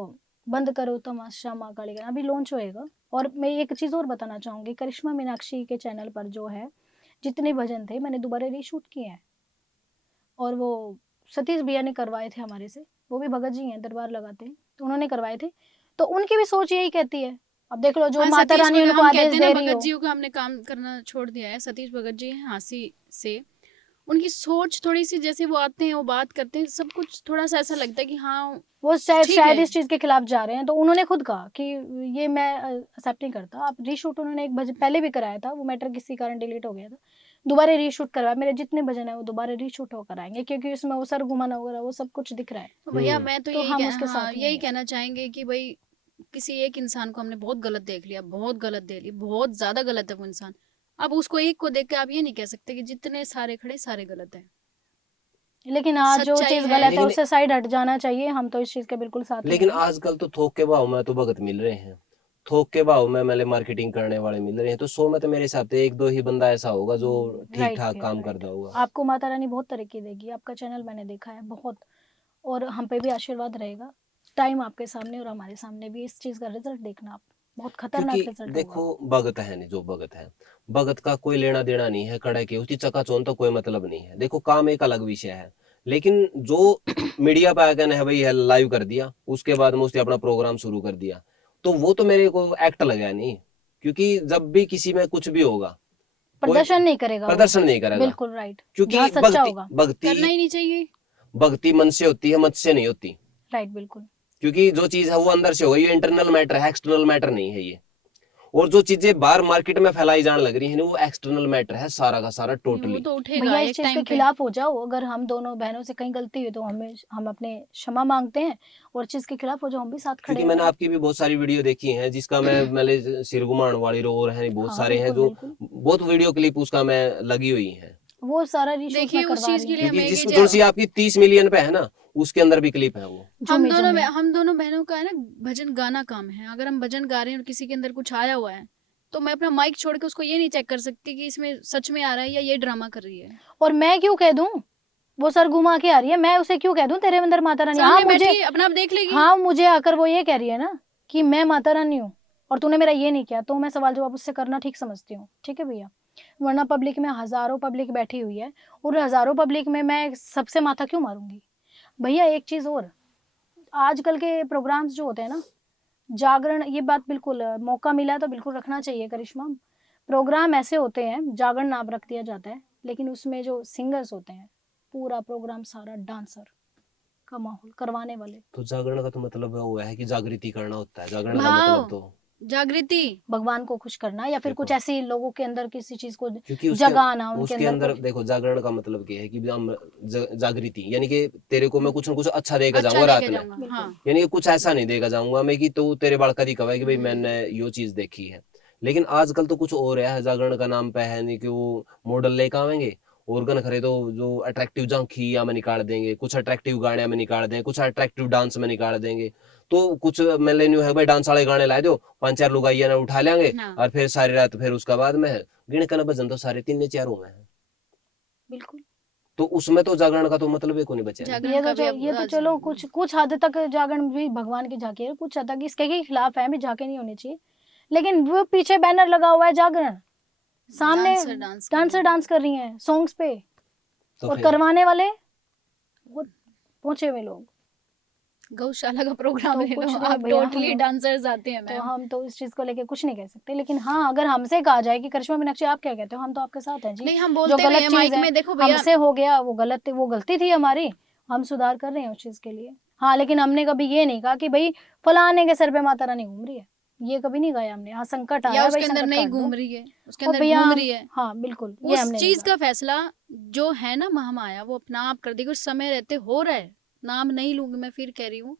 बंद करो तमाशा माँ काली का, अभी लॉन्च होएगा। और मैं एक चीज और बताना चाहूंगी, करिश्मा मीनाक्षी के चैनल पर जो है, जितने भजन थे मैंने दोबारा रीशूट किए हैं, और वो सतीश भैया ने करवाए थे हमारे से, वो भी भगत जी हैं, दरबार लगाते हैं, तो उन्होंने करवाए थे। तो उनकी भी सोच यही कहती है, अब देख लो, जो हाँ, माता सतीश रानी भगत, उनको हम आदेश कहते हैं ना दे रही भगत हो। जियों का हमने काम करना छोड़ दिया है। सतीश भगत जी हैं हाँसी से, उनकी सोच थोड़ी सी, जैसे वो आते हैं वो बात करते हैं, सब कुछ थोड़ा सा ऐसा लगता है कि हाँ वो शायद ठीक शायद है। इस चीज के खिलाफ जा रहे हैं, तो उन्होंने खुद कहा कि ये मैं एक्सेप्ट नहीं करता। आप रीशूट, उन्होंने एक भजन पहले भी कराया था, वो मैटर किसी कारण डिलीट हो गया था, दोबारा रीशूट करवाया, मेरे जितने भजन है वो दोबारा रीशूट होकर आएंगे, क्योंकि उसमें वो सर घुमाना वगैरह वो सब कुछ दिख रहा है, तो भैया मैं तो तो यही हम उसके हाँ साथ ही यही हैं। कहना चाहेंगे कि भाई किसी एक इंसान को हमने बहुत गलत देख लिया, बहुत गलत देख लिया, बहुत ज्यादा गलत है वो इंसान। अब उसको एक को देख के आप ये नहीं कह सकते कि जितने सारे खड़े सारे गलत है। लेकिन हाँ, जो सच्चाई चीज है। गलत है लेकिन उससे साइड हट जाना चाहिए, हम तो इस चीज के बिल्कुल साथ ही लेकिन हैं। आजकल तो थोक के भाव में तो भगत मिल रहे हैं, थोक के भाव में मतलब मार्केटिंग करने वाले मिल रहे हैं, तो 100 में तो मेरे हिसाब से एक दो ही बंदा ऐसा होगा जो ठीक राइट ठाक भैया, काम राइट। करता होगा। आपको माता रानी बहुत तरक्की देगी, आपका चैनल मैंने देखा है बहुत, और हम पे भी आशीर्वाद रहेगा। टाइम आपके सामने और हमारे सामने भी, इस चीज का रिजल्ट देखना आप, बहुत खतरनाक क्योंकि रिजल्ट होगा। देखो भगत है नहीं, जो भगत है, भगत का कोई लेना देना नहीं है, कड़े के उसकी चकाचौंध तो कोई मतलब नहीं है। देखो काम एक अलग विषय है, लेकिन जो मीडिया पे आकर है भाई लाइव कर दिया, उसके बाद में उसने अपना प्रोग्राम शुरू कर दिया, तो वो तो मेरे को एक्ट लगा नहीं। क्योंकि जब भी किसी में कुछ भी होगा, कोई प्रदर्शन नहीं करेगा वो, प्रदर्शन नहीं करेगा, बिल्कुल राइट, क्योंकि जहाँ सच्चा होगा। करना भक्ति ही नहीं चाहिए। भक्ति मन से होती है, मत से नहीं होती। राइट, बिल्कुल। क्योंकि जो चीज है वो अंदर से होगी, ये इंटरनल मैटर है, एक्सटर्नल मैटर नहीं है ये। और जो चीजें बाहर मार्केट में फैलाई जाने लग रही है वो एक्सटर्नल मैटर है, सारा का सारा नहीं, वो टोटली। तो उठेगा भैया इस एक चीज के टाइम पे। खिलाफ हो जाओ, अगर हम दोनों बहनों से कहीं गलती हुई तो हम अपने क्षमा मांगते हैं, और चीज के खिलाफ हो जाओ, हम भी साथ खड़े क्योंकि हैं मैंने भाई। आपकी भी बहुत सारी वीडियो देखी है जिसका मैं सिर घुमाने वाली रो और है बहुत हाँ सारे हैं बिल्कुल जो बिल्कुल, बहुत वीडियो क्लिप उसका मैं लगी हुई है। वो सारा रीशूट देखिए मैं उस करवा चीज रही के हूँ। लिए क्योंकि हमें जिस कि थोड़ी सी आपकी 30 मिलियन पे है ना, उसके अंदर भी क्लिप है वो। झूमे झूमे। हम दोनों बहनों का है ना भजन गाना काम है। अगर हम भजन गा रहे हैं और किसी के अंदर कुछ आया हुआ है, तो मैं अपना माइक छोड़ के उसको ये नहीं चेक कर सकती कि इसमें सच में आ रहा है या ये ड्रामा कर रही है। और मैं क्यों कह दूं, वो सर घुमा के आ रही है, मैं उसे क्यों कह दूं तेरे अंदर माता रानी। हाँ सामने मुझे, बैठी है, अपना आप देख लेगी। हाँ मुझे आकर वो ये कह रही है ना कि मैं माता रानी हूँ और तूने मेरा ये नहीं किया, तो मैं सवाल जवाब उससे करना ठीक समझती हूँ, ठीक है भैया। वरना पब्लिक में हजारों पब्लिक बैठी हुई है, और हजारों पब्लिक में मैं सबसे माथा क्यों मारूंगी। भैया एक चीज और, आजकल के प्रोग्राम्स जो होते हैं ना, जागरण, ये बात बिल्कुल मौका मिला तो बिल्कुल रखना चाहिए करिश्मा। प्रोग्राम ऐसे होते हैं, जागरण नाम रख दिया जाता है, लेकिन उसमें जो सिंगर्स होते हैं पूरा प्रोग्राम सारा डांसर का माहौल करवाने वाले। तो जागरण का तो मतलब वो है कि जागृति करना होता है, जागरण का भाव, मतलब तो जागृति, भगवान को खुश करना या फिर देखो, कुछ ऐसी लोगों के अंदर किसी चीज को क्योंकि उसके जगाना, उनके उसके अंदर अंदर कुछ देखो जागरण का मतलब क्या है कि भी हम जागृति यानी कि तेरे को मैं कुछ ना कुछ अच्छा देकर अच्छा जाऊंगा रात लेके में, जाऊंगा। बिल्कुल। हाँ, यानी कि कुछ ऐसा नहीं देगा जाऊंगा मैं कि तू तेरे बाल कदी कवा कि भाई मैंने यो चीज देखी है। लेकिन आजकल तो कुछ और है, जागरण का नाम पे है नहीं कि वो मॉडल लेकर आवेंगे ऑर्गन खरे तो जो अट्रैक्टिव झांकी या में निकाल देंगे, कुछ अट्रैक्टिव गाने में निकाल देंगे, कुछ अट्रैक्टिव डांस में निकाल देंगे। तो कुछ मिलेनियो है भाई डांस वाले गाने ला दो, 5-4 लोग आइए ना उठा लेंगे हाँ, और फिर सारी रात फिर उसका बाद में है गिण का भजन तो सारे 3-4 में है। बिल्कुल। तो उसमें तो जागरण का तो मतलब ही को नहीं बचा है। जागरण का भी अब ये तो चलो कुछ हद तक जागरण भी भगवान की झांकी है, कुछ हद तक इसके के खिलाफ है भी, झांकी नहीं होनी चाहिए, लेकिन वो पीछे बैनर लगा हुआ है जागरण, सामने डांसर डांस कर रही हैं सॉन्ग्स पे, तो और फिर करवाने वाले वो पहुंचे हुए लोग। गौशाला का प्रोग्राम तो ले लो कुछ नहीं आप, भैया, टोटली डांसर्स आते हैं तो मैम। हम तो इस चीज को लेके कुछ नहीं कह सकते, लेकिन हाँ अगर हमसे कहा जाए कि करिश्मा मीनाक्षी आप क्या कहते हो, हम तो आपके साथ हैं जी। नहीं, हम जो बोलते हुए गलत हैं चीज माइक है में, देखो भैया, हमसे हो गया, वो गलती थी हमारी, हम सुधार कर रहे हैं उस चीज के लिए। हाँ लेकिन हमने कभी ये नहीं कहा कि भाई फलाने के सर पे माता रानी घूम रही है, ये कभी नहीं कहा हमने। हाँ संकट या आया भाई, उसके अंदर संकट नहीं काट दो, घूम रही है, उसके और अंदर भैया घूम रही है, हाँ बिल्कुल ये उस हमने नहीं चीज कहा। का फैसला जो है ना महामाया वो अपना आप कर देगी, उस समय रहते हो रहा है। नाम नहीं लूंगी, मैं फिर कह रही हूँ,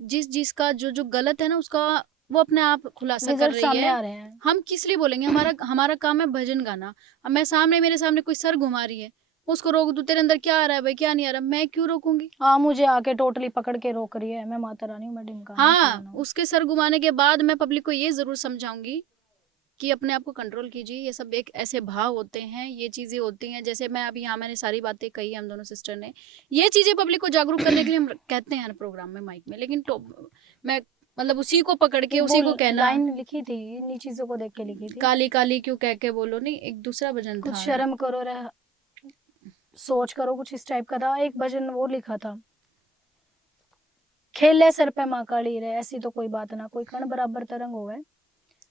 जिसका जो जो गलत है ना उसका वो अपने आप खुलासा कर रिजल्ट रही सामने है। आ रहे हैं। हम किस लिए बोलेंगे, हमारा हमारा काम है भजन गाना। अब मैं सामने, मेरे सामने कोई सर घुमा रही है, उसको रोक दूं, तेरे अंदर क्या आ रहा है भाई, क्या नहीं आ रहा, मैं क्यों रोकूंगी। हाँ मुझे आके टोटली पकड़ के रोक रही है, मैं माता रानी हूँ, मैं डिमका हूँ, हाँ, फलाना हूँ। उसके सर घुमाने के बाद मैं पब्लिक को ये जरूर समझाऊंगी कि अपने आप को कंट्रोल कीजिए, ये सब एक ऐसे भाव होते हैं, ये चीजें होती हैं। जैसे मैं अभी यहाँ मैंने सारी बातें कही, हम दोनों सिस्टर ने ये चीजें पब्लिक को जागरूक करने के लिए हम कहते हैं हर प्रोग्राम में माइक में, लेकिन तो मैं मतलब उसी को पकड़ के एक वो उसी को कहना, लाइन लिखी थी, इन्हीं चीजों को देख के लिखी थी, काली काली क्यों कह के बोलो, नहीं एक दूसरा भजन कुछ था। शर्म करो रे, सोच करो, कुछ इस टाइप का था एक भजन, वो लिखा था, खेले सर पे माँ काली रे, ऐसी तो कोई बात ना, कोई कण बराबर तरंग होवे,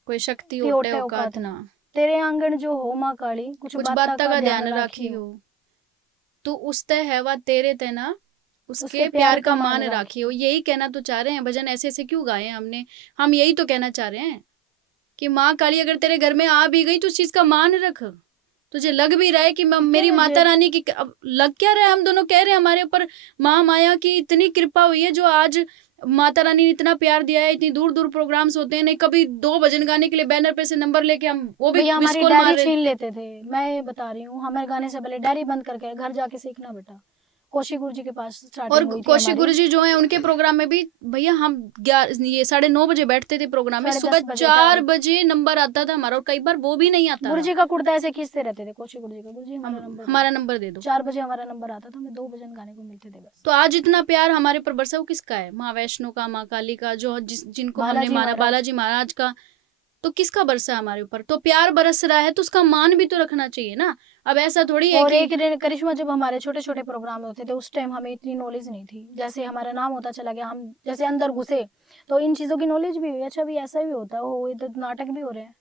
कोई शक्ति ती ओटे ओटे औकात औकात ना, ना, तेरे आंगन जो हो माँ काली, कुछ कुछ बात बात का का ध्यान ध्यान राखी राखी हो, हो, तू उस ते है वा तेरे ते ना, उसके उसके प्यार का मान राखी हो। यही कहना तो चाह रहे हैं, भजन ऐसे ऐसे क्यों गाए हैं हमने, हम यही तो कहना चाह रहे हैं कि माँ काली अगर तेरे घर में आ भी गई तो उस चीज का मान रख। तुझे लग भी रहा है कि मेरी माता रानी की, अब लग क्या रहा है, हम दोनों कह रहे हैं हमारे ऊपर महामाया की इतनी कृपा हुई है, जो आज माता रानी ने इतना प्यार दिया है, इतनी दूर दूर प्रोग्राम्स होते हैं, नहीं कभी 2 भजन गाने के लिए बैनर पे से नंबर लेके हम वो भी भैया हमारी मिस कॉल मार डायरी रहे। छीन लेते थे, मैं ये बता रही हूँ, हमारे गाने से पहले डायरी बंद करके घर जाके सीखना बेटा। कोशी गुरु जी के पास और स्टार्टिंग हुई थी कौशिक हमारी, गुरु जी जो है उनके प्रोग्राम में भी भैया हम ये 9:30 बजे बैठते थे प्रोग्राम में, 10:30 सुबह बजे 4 बजे नंबर आता था हमारा, और कई बार वो भी नहीं आता गुरु था। जी का कुर्ता ऐसे खींचते रहते थे, कोशी गुरु जी का, गुरु जी हमारा नंबर हमारा नंबर दे दो। 4 बजे हमारा नंबर आता था, हमें 2 भजन गाने को मिलते थे बस। तो आज इतना प्यार हमारे पर बरसा, वो किसका है, माँ वैष्णो का, माँ काली का, जो जिनको हमने बालाजी माना, महाराज। बालाजी महाराज का, तो किसका बरसा है हमारे ऊपर। तो प्यार बरस रहा है तो उसका मान भी तो रखना चाहिए ना। अब ऐसा थोड़ी है और कि एक दिन करिश्मा, जब हमारे छोटे छोटे प्रोग्राम होते थे उस टाइम हमें इतनी नॉलेज नहीं थी, जैसे हमारा नाम होता चला गया, हम जैसे अंदर घुसे तो इन चीजों की नॉलेज भी हुई, अच्छा भी ऐसा भी होता है, वो ये तो नाटक भी हो रहे हैं,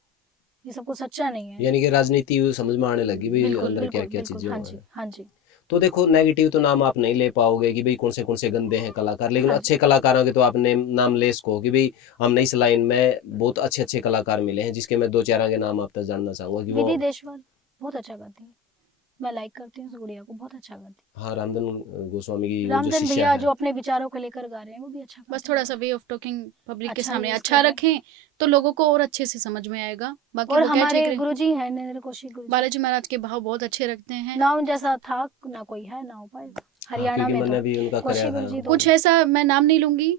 ये सब कुछ सच्चा नहीं है। यानी कि राजनीति समझ में आने लगी भाई बिल्कुल अंदर क्या बिल्कुल क्या बिल्कुल, चीजें हाँ हो जी है। हाँ जी तो देखो नेगेटिव तो नाम आप नहीं ले पाओगे कि भाई कौन से गंदे हैं कलाकार, लेकिन हाँ अच्छे कलाकारों के तो आपने नाम ले सको कि भाई हमने इस लाइन में बहुत अच्छे अच्छे कलाकार मिले हैं, जिसके मैं 2-4 के नाम आप तक जानना चाहूंगा कि वो। विधि देशवाल बहुत अच्छा गाती है, मैं लाइक करती हूँ उस गुड़िया को, बहुत अच्छा गाती हाँ, रामधन गोस्वामी की है। वो जो रामधन शिष्या भैया है। जो अपने विचारों को लेकर गा रहे हैं वो भी अच्छा बस गाते थोड़ा हैं, सा वे ऑफ टॉकिंग पब्लिक के अच्छा सामने यूज अच्छा कर रहे हैं। रखें तो लोगों को और अच्छे से समझ में आएगा। बाकी और वो क्या ठीक हमारे रहे, गुरुजी हैं नरेंद्र कौशिक गुरुजी, बालाजी महाराज के भाव बहुत अच्छे रखते हैं। ना उन जैसा था ना कोई है ना हो पाएगा हाँ, हरियाणा क्योंकि में मैंने तो। भी उनका कौशिक कराया था। गुरुजी तो कुछ ऐसा मैं नाम नहीं लूंगी,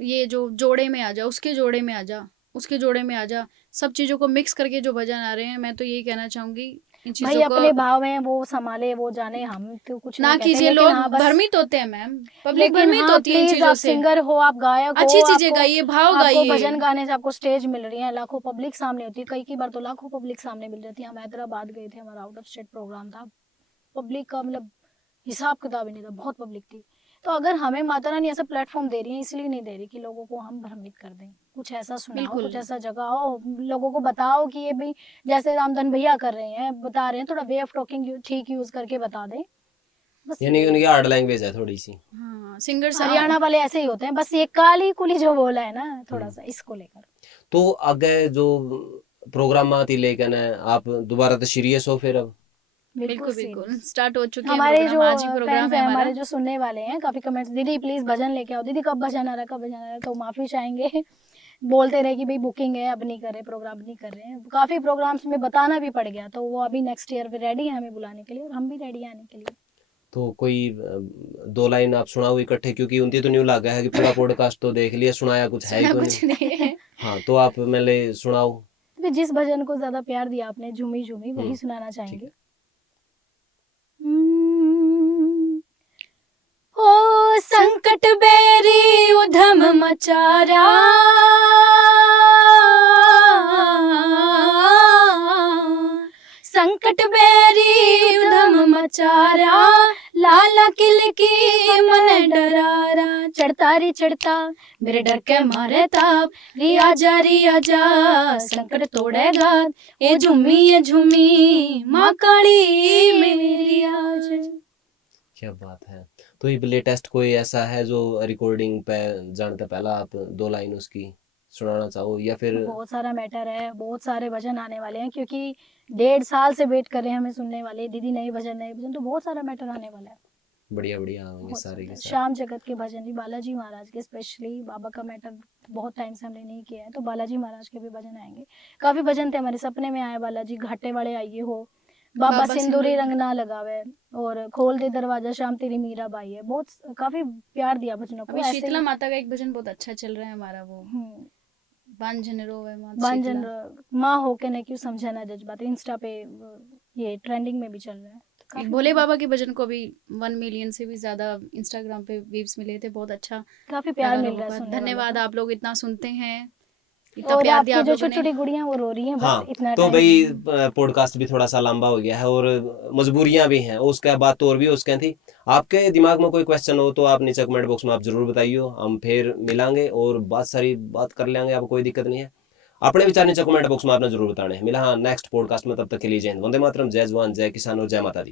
ये जो जोड़े में आ जा, उसके जोड़े में आ जा, उसके जोड़े में आ जा, सब चीजों को मिक्स करके जो भजन आ रहे हैं, मैं तो यही कहना चाहूंगी इन भाई चीजों को अपने भाव हैं वो संभाले, वो जाने, हम तो कुछ ना नहीं कहते, कीजिए। लेकिन लोग हाँ बस, भ्रमित होते हैं मैम, पब्लिक लेकिन भ्रमित हाँ होती है इन प्लीज चीजों आप से। सिंगर हो, आप गायक हो, अच्छी चीजें आपको गाइए, भाव आपको गाइए। भजन गाने से आपको स्टेज मिल रही है, लाखों पब्लिक सामने होती है, कई की बार तो लाखों पब्लिक सामने मिल जाती है। हम हैदराबाद गए थे, हमारा आउट ऑफ स्टेट प्रोग्राम था, पब्लिक का मतलब हिसाब किताब ही नहीं था, बहुत पब्लिक थी। तो अगर हमें माता रानी ऐसा प्लेटफॉर्म दे रही है, इसलिए नहीं दे रही कि लोगों को हम भ्रमित कर दें, कुछ ऐसा सुनाओ, बिल्कुल कुछ ऐसा जगाओ, लोगों को बताओ कि ये भी जैसे रामधन भैया कर रहे हैं, बता रहे हैं, थोड़ा वे ऑफ टॉकिंग ठीक यूज करके बता दें, बस यानी कि उनकी हार्ड लैंग्वेज है थोड़ी सी। हाँ सिंगर्स हरियाणा वाले ऐसे ही होते हैं, बस ये काली कुली जो बोला है ना थोड़ा हम्म। सा इसको लेकर। तो आगे जो प्रोग्राम आती लेकिन आप दोबारा तो सीरियस हो फिर अब? बिल्कुल serious। बिल्कुल स्टार्ट हो चुके हैं हमारे जो प्रोग्राम, आज ही प्रोग्राम फैंस है हैं हमारा। हमारे जो सुनने वाले हैं, काफी कमेंट्स, दीदी प्लीज भजन लेके आओ, दीदी कब भजन आ रहा है, कब भजन आ रहा है, तो माफी चाहेंगे बोलते रहे कि भाई बुकिंग है, अब नहीं कर रहे, प्रोग्राम नहीं कर रहे हैं। काफी प्रोग्राम्स में बताना भी पड़ गया, तो वो अभी नेक्स्ट ईयर पे रेडी है हमें बुलाने के लिए, और हम भी रेडी हैं आने के लिए। तो कोई दो लाइन आप सुनाओ इकट्ठे, क्योंकि उनती तो न्यू लगा है कि पूरा पॉडकास्ट तो देख लिया, सुनाया कुछ है ही सुना को कुछ नहीं। नहीं है। हाँ तो आप मेरे सुनाओ। तो जिस भजन को ज्यादा प्यार दिया आपने, झूमी झूमी, वही सुनाना ठीक चाहेंगे। है। ओ संकट बेरी उधम मचारा, संकट बेरी उधम मचारा, लाला किल की मन डरारा, चढ़ता री चढ़ता मेरे डर के मारे ताप, री आजा संकट तोड़ेगा, ये झूमी माँ काली मेरी आज। क्या बात है। तो ये लेटेस्ट कोई ऐसा है जो रिकॉर्डिंग पे जानते पहला आप दो लाइन उसकी सुनाना चाहो, या फिर? बहुत सारा मैटर है, बहुत सारे भजन आने वाले हैं, क्योंकि 1.5 साल से वेट कर रहे हैं हमें सुनने वाले, दीदी नए भजन, तो बहुत सारा मैटर आने वाला है। बढ़िया बढ़िया आएंगे बहुत सारे के सारे सारे। श्याम जगत के भजन भी, बालाजी महाराज के, स्पेशली बाबा का मैटर बहुत टाइम से हमने नहीं किया है, तो बालाजी महाराज के भी भजन आएंगे। काफी भजन थे हमारे सपने में आए, बालाजी घाटे वाले आइए हो, बाबा बाबा सिंदूरी सिंदूरी। रंग ना लगावे, और खोल दे दरवाजा श्याम तेरी मीरा बाई है। बहुत काफी प्यार दिया भजनों को अभी ऐसे शीतला ही। माता का एक भजन बहुत अच्छा चल रहा है हमारा, वो बांझन रोवे मात बांझन शीतला। माँ होके ने क्यों समझा ना जज्बात, इंस्टा पे ये ट्रेंडिंग में भी चल रहा है। तो एक काफी भोले बाबा के भजन को भी 1 मिलियन से भी ज्यादा इंस्टाग्राम पे व्यूज मिले थे, बहुत अच्छा काफी प्यार लगा मिल लोगों रहा है का। सुनने वालों धन्यवाद, को। आप लोग इतना सुनते हैं, इतना और प्यार दिया आपकी आप जो लोगों छोटी ने। छोटी गुड़ियां वो रो रही हैं, बस हाँ इतना तो टाइम। भाई पॉडकास्ट भी थोड़ा सा लंबा हो गया है और मजबूरियां भी हैं, उसके बाद तो और भी उसके थी। आपके दिमाग में कोई क्वेश्चन हो तो आप नीचे कमेंट बॉक्स में आप जरूर बताइए, हम फिर मिलांगे और बात सारी बात कर लेंगे, आपको कोई दिक्कत नहीं है। अपने विचार नीचे कमेंट बॉक्स में आपने जरूर बताने हैं। मिला हाँ नेक्स्ट पॉडकास्ट में, तब तक के लिए जय हिंद, वंदे मातरम, जय जवान, जय किसान और जय माता दी।